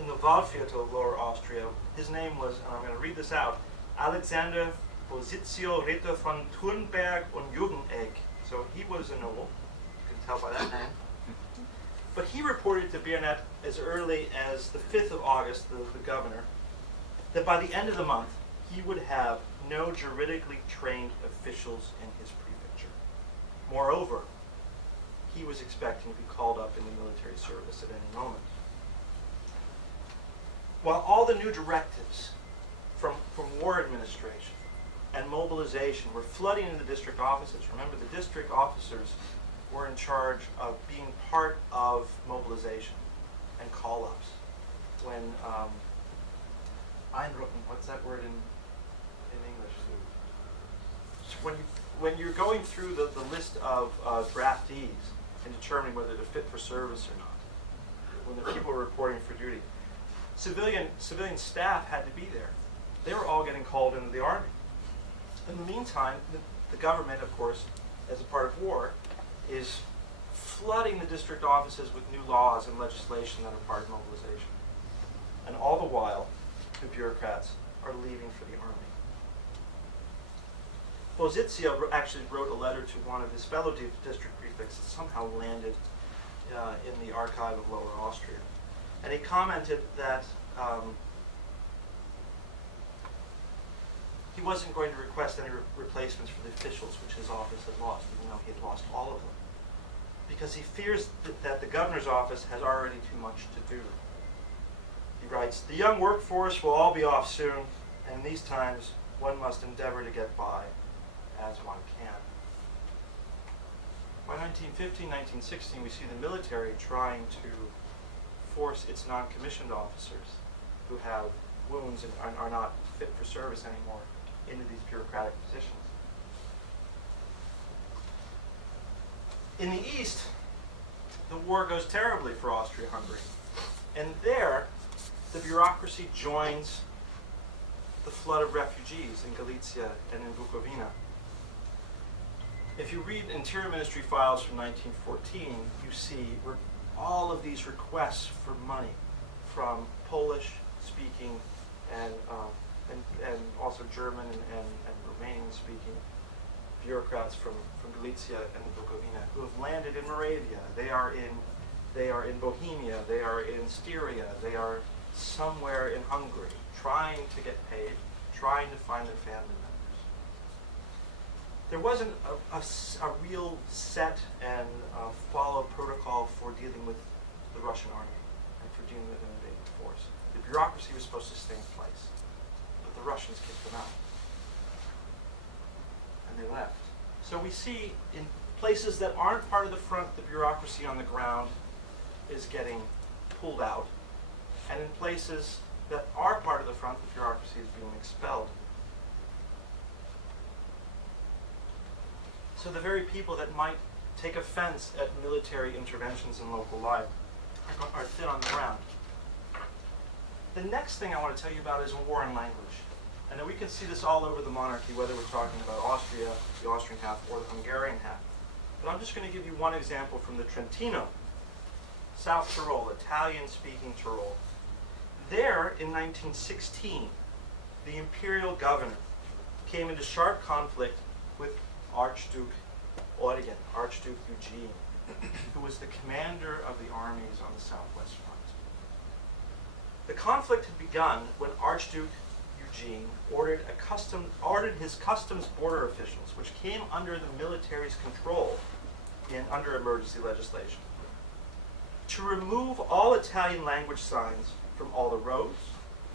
in the Waldviertel of Lower Austria, his name was, and I'm going to read this out, Alexander Bositio Ritter von Thurnberg und Jugendegg. So he was a noble, you can tell by that name. But he reported to Biernet as early as the 5th of August, the governor, that by the end of the month, he would have no juridically trained officials in his prefecture. Moreover, he was expecting to be called up into military service at any moment. While all the new directives from war administration and mobilization were flooding into district offices, remember the district officers were in charge of being part of mobilization and call-ups. When Einrücken, what's that word in English? So when you're going through the list of draftees and determining whether they're fit for service or not, when the people were reporting for duty, civilian staff had to be there. They were all getting called into the army. In the meantime, the government, of course, as a part of war, is flooding the district offices with new laws and legislation that are part of mobilization. And all the while, the bureaucrats are leaving for the army. Bositio actually wrote a letter to one of his fellow district prefects that somehow landed in the archive of Lower Austria. And he commented that he wasn't going to request any replacements for the officials which his office had lost, even though he had lost all of them, because he fears that the governor's office has already too much to do. He writes, "The young workforce will all be off soon, and in these times one must endeavor to get by as one can." By 1915, 1916, we see the military trying to force its non-commissioned officers who have wounds and are not fit for service anymore into these bureaucratic positions. In the East, the war goes terribly for Austria-Hungary. And there, the bureaucracy joins the flood of refugees in Galicia and in Bukovina. If you read Interior Ministry files from 1914, you see all of these requests for money from Polish-speaking and also German and Romanian-speaking bureaucrats from Galicia and Bukovina who have landed in Moravia. They are in Bohemia. They are in Styria. They are somewhere in Hungary, trying to get paid, trying to find their family members. There wasn't a real set and followed protocol for dealing with the Russian army and for dealing with an invading force. The bureaucracy was supposed to stay in place, but the Russians kicked them out. And they left. So we see in places that aren't part of the front, the bureaucracy on the ground is getting pulled out. And in places that are part of the front, the bureaucracy is being expelled. So the very people that might take offense at military interventions in local life, are thin on the ground. The next thing I want to tell you about is war and language. And then we can see this all over the monarchy, whether we're talking about Austria, the Austrian half, or the Hungarian half. But I'm just going to give you one example from the Trentino, South Tyrol, Italian-speaking Tyrol. There, in 1916, the imperial governor came into sharp conflict with Archduke Eugene, who was the commander of the armies on the Southwest Front. The conflict had begun when Archduke Eugene ordered his customs border officials, which came under the military's control under emergency legislation, to remove all Italian language signs from all the roads,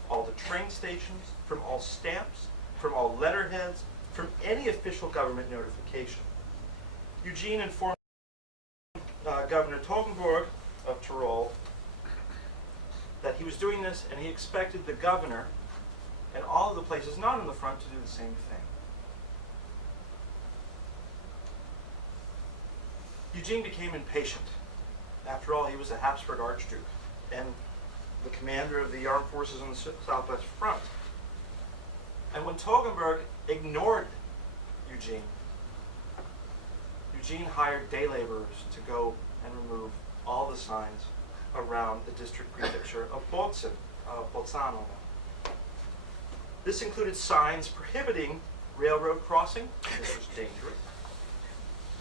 all the train stations, from all stamps, from all letterheads, from any official government notification. Eugene informed Governor Toggenburg of Tyrol that he was doing this, and he expected the governor and all of the places not on the front to do the same thing. Eugene became impatient. After all, he was a Habsburg Archduke and the commander of the armed forces on the Southwest Front. And when Toggenburg ignored Eugene hired day laborers to go and remove all the signs around the district prefecture of Bolzano. This included signs prohibiting railroad crossing, which was dangerous,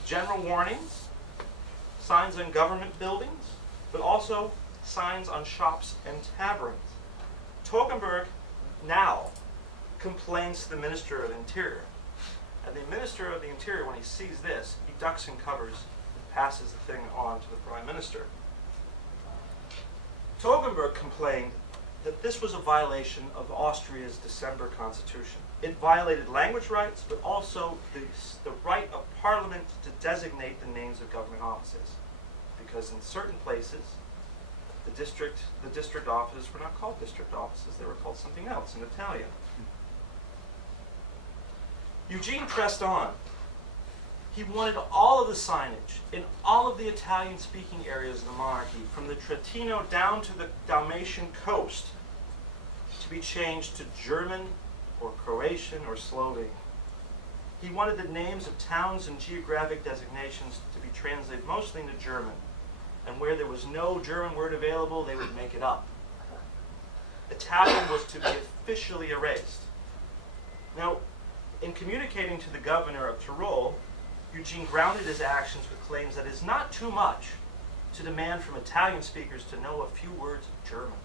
general warnings, signs on government buildings, but also signs on shops and taverns. Toggenburg now complains to the Minister of the Interior. And the Minister of the Interior, when he sees this, he ducks and covers and passes the thing on to the Prime Minister. Toggenburg complained that this was a violation of Austria's December Constitution. It violated language rights, but also the right of Parliament to designate the names of government offices. Because in certain places, the district offices were not called district offices, they were called something else in Italian. Eugene pressed on. He wanted all of the signage in all of the Italian-speaking areas of the monarchy, from the Trentino down to the Dalmatian coast, to be changed to German or Croatian or Slovene. He wanted the names of towns and geographic designations to be translated mostly into German, and where there was no German word available, they would make it up. Italian was to be officially erased. Now, in communicating to the governor of Tyrol, Eugene grounded his actions with claims that it is not too much to demand from Italian speakers to know a few words of German.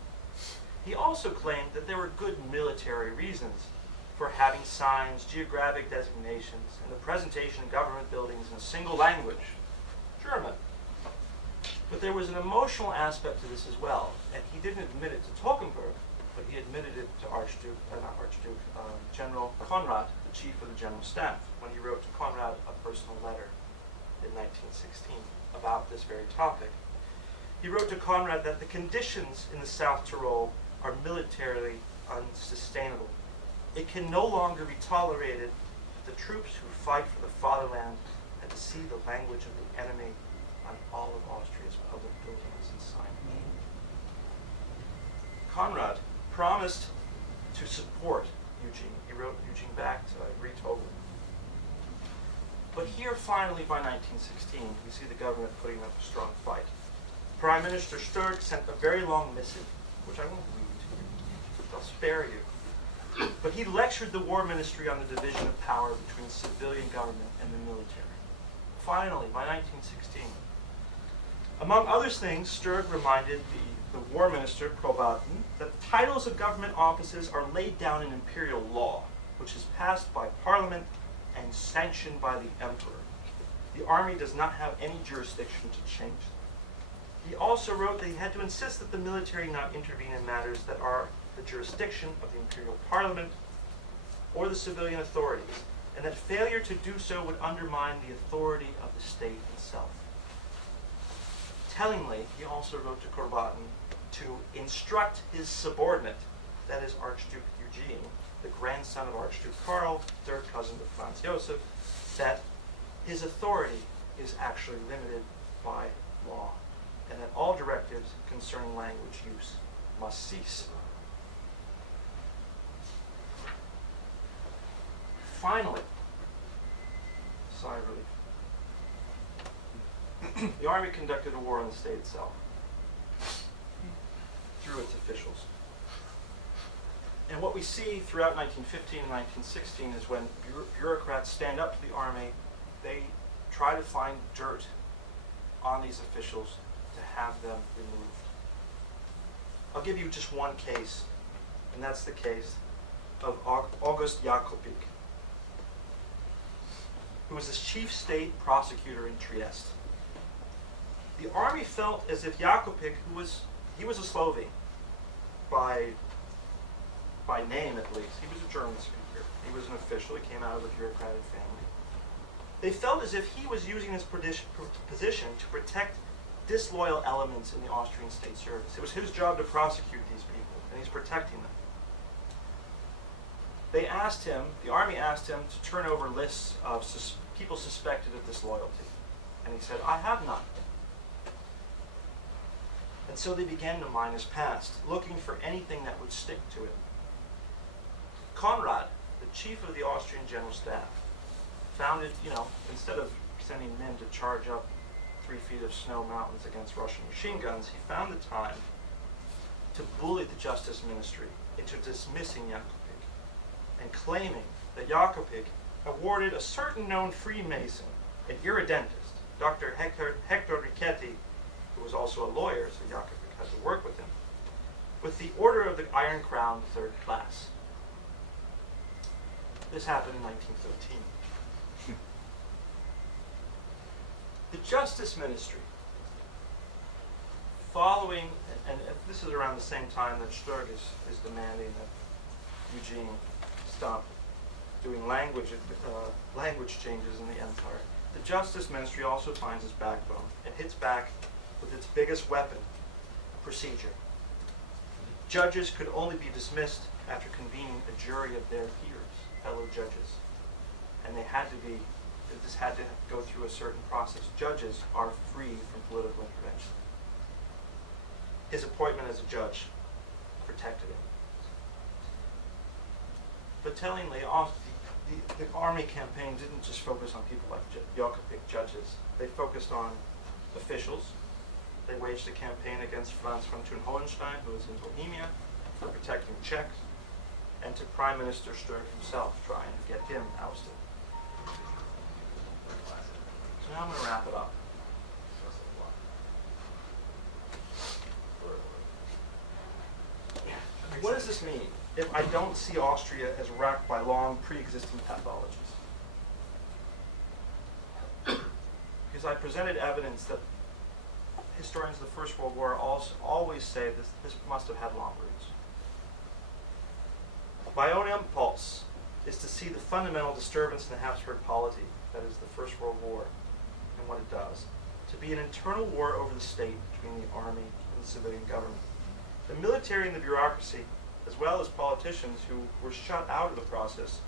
He also claimed that there were good military reasons for having signs, geographic designations, and the presentation of government buildings in a single language, German. But there was an emotional aspect to this as well, and he didn't admit it to Toggenburg, but he admitted it to General Conrad, the chief of the General Staff, when he wrote to Conrad a personal letter in 1916 about this very topic. He wrote to Conrad that the conditions in the South Tyrol are militarily unsustainable. It can no longer be tolerated that the troops who fight for the fatherland and to see the language of the enemy on all of Austria's public buildings and signage. Conrad promised to support Eugene. He wrote Eugene back to agree totally. But here, finally, by 1916, we see the government putting up a strong fight. Prime Minister Sturg sent a very long missive, which I won't read to you. I'll spare you. But he lectured the War Ministry on the division of power between civilian government and the military. Finally, by 1916, among other things, Sturg reminded the War Minister, Probaten, that the titles of government offices are laid down in imperial law, which is passed by Parliament and sanctioned by the Emperor. The army does not have any jurisdiction to change them. He also wrote that he had to insist that the military not intervene in matters that are the jurisdiction of the Imperial Parliament or the civilian authorities, and that failure to do so would undermine the authority of the state itself. Tellingly, he also wrote to Probaten to instruct his subordinate, that is Archduke Eugene, the grandson of Archduke Karl, third cousin of Franz Joseph, that his authority is actually limited by law, and that all directives concerning language use must cease. Finally, sigh of relief. The Army conducted a war on the state itself through its officials. And what we see throughout 1915 and 1916 is when bureaucrats stand up to the Army, they try to find dirt on these officials to have them removed. I'll give you just one case, and that's the case of August Jakobik, who was the chief state prosecutor in Trieste. The Army felt as if Jakobik, he was a Slovene by name at least. He was a German speaker. He was an official. He came out of a bureaucratic family. They felt as if he was using his position to protect disloyal elements in the Austrian state service. It was his job to prosecute these people, and he's protecting them. The Army asked him to turn over lists of people suspected of disloyalty. And he said, I have none. And so they began to mine his past, looking for anything that would stick to it. Conrad, the chief of the Austrian General Staff, found it, instead of sending men to charge up 3 feet of snow mountains against Russian machine guns, he found the time to bully the Justice Ministry into dismissing Jakobik and claiming that Jakobik awarded a certain known Freemason, an irredentist, Dr. Hector Richetti, who was also a lawyer, so Jakobik had to work with him, with the Order of the Iron Crown, 3rd class. This happened in 1913. The Justice Ministry, following, and this is around the same time that Sturgis is demanding that Eugene stop doing language changes in the empire. The Justice Ministry also finds its backbone and hits back with its biggest weapon, procedure. Judges could only be dismissed after convening a jury of their peers, fellow judges. And this had to go through a certain process. Judges are free from political intervention. His appointment as a judge protected him. But tellingly, the Army campaign didn't just focus on people like Jakobik judges. They focused on officials. They waged a campaign against Franz von Thun-Hohenstein, who was in Bohemia, for protecting Czechs, and to Prime Minister Sturg himself, trying to get him ousted. So now I'm going to wrap it up. What does this mean if I don't see Austria as racked by long pre-existing pathologies? Because I presented evidence that historians of the First World War always say this must have had long roots. My own impulse is to see the fundamental disturbance in the Habsburg polity, that is the First World War, and what it does, to be an internal war over the state between the army and the civilian government. The military and the bureaucracy, as well as politicians who were shut out of the process,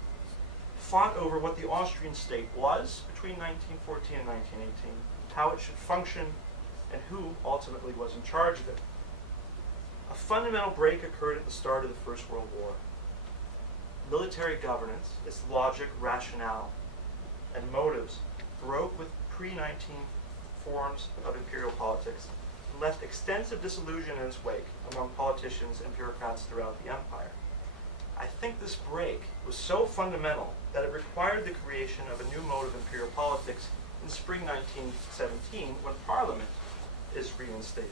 fought over what the Austrian state was between 1914 and 1918, how it should function, and who ultimately was in charge of it. A fundamental break occurred at the start of the First World War. Military governance, its logic, rationale, and motives broke with pre-19 forms of imperial politics and left extensive disillusion in its wake among politicians and bureaucrats throughout the empire. I think this break was so fundamental that it required the creation of a new mode of imperial politics in spring 1917 when Parliament is reinstated.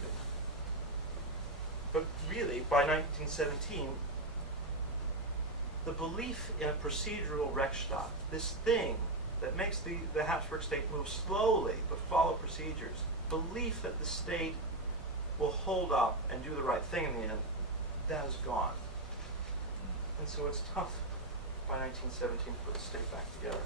But really, by 1917, the belief in a procedural Rechtsstaat, this thing that makes the Habsburg state move slowly but follow procedures, belief that the state will hold up and do the right thing in the end, that is gone. And so it's tough by 1917 to put the state back together.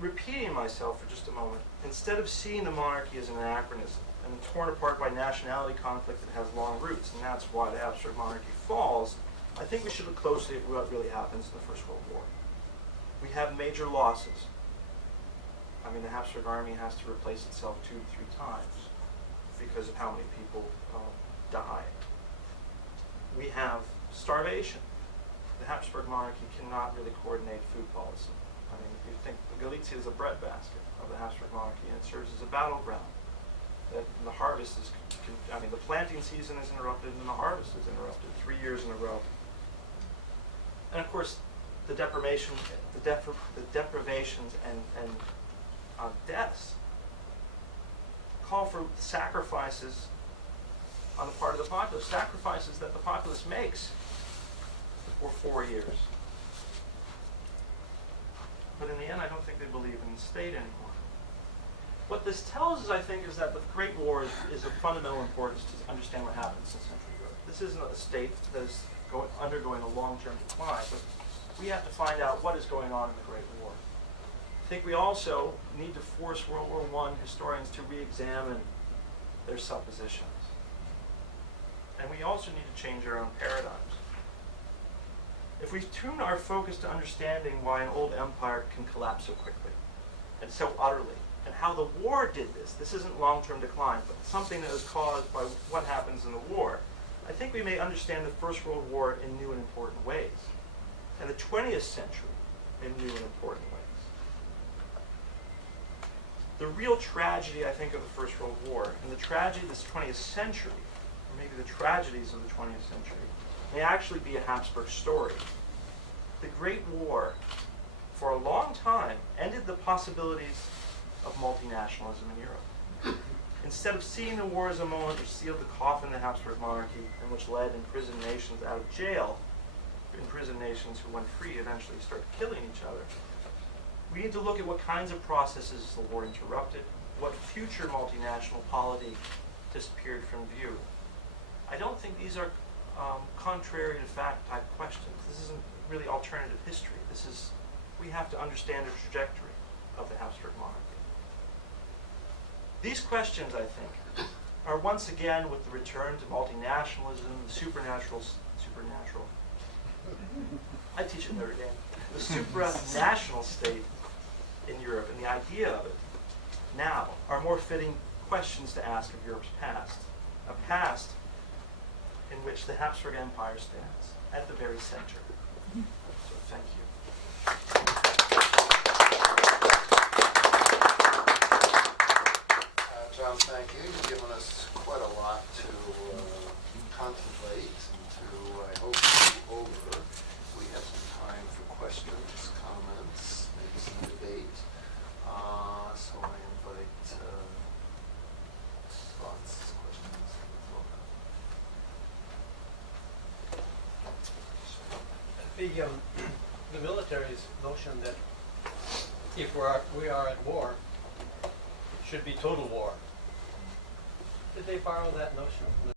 Repeating myself for just a moment, instead of seeing the monarchy as an anachronism and torn apart by nationality conflict that has long roots, and that's why the Habsburg monarchy falls, I think we should look closely at what really happens in the First World War. We have major losses. I mean, the Habsburg army has to replace itself 2 to 3 times because of how many people die. We have starvation. The Habsburg monarchy cannot really coordinate food policy. I mean, if you think Galicia is a breadbasket of the Habsburg monarchy, and it serves as a battleground. That the harvest is, I mean, the planting season is interrupted and the harvest is interrupted 3 years in a row. And of course, the deprivations and deaths call for sacrifices on the part of the populace, sacrifices that the populace makes for 4 years. But in the end, I don't think they believe in the state anymore. What this tells us, I think, is that the Great War is of fundamental importance to understand what happens in Central Europe. This isn't a state that is undergoing a long-term decline, but we have to find out what is going on in the Great War. I think we also need to force World War I historians to re-examine their suppositions. And we also need to change our own paradigms. If we tune our focus to understanding why an old empire can collapse so quickly and so utterly, and how the war did this isn't long-term decline, but something that is caused by what happens in the war, I think we may understand the First World War in new and important ways, and the 20th century in new and important ways. The real tragedy, I think, of the First World War, and the tragedy of this 20th century, or maybe the tragedies of the 20th century, may actually be a Habsburg story. The Great War, for a long time, ended the possibilities of multinationalism in Europe. Instead of seeing the war as a moment which sealed the coffin of the Habsburg monarchy and which led imprisoned nations out of jail, imprisoned nations who, when free, eventually started killing each other, we need to look at what kinds of processes the war interrupted, what future multinational polity disappeared from view. I don't think these are contrary to fact type questions. This isn't really alternative history. We have to understand the trajectory of the Habsburg monarchy. These questions, I think, are once again with the return to multinationalism, the supernatural, I teach at Notre Dame, the supranational state in Europe and the idea of it now are more fitting questions to ask of Europe's past, a past in which the Habsburg Empire stands at the very center. So thank you. John, thank you. You've given us quite a lot to contemplate and to, I hope, go over. We have some time for questions, comments, maybe some debate. So I invite thoughts, questions. The military's notion that if we are at war, it should be total war. Did they borrow that notion from the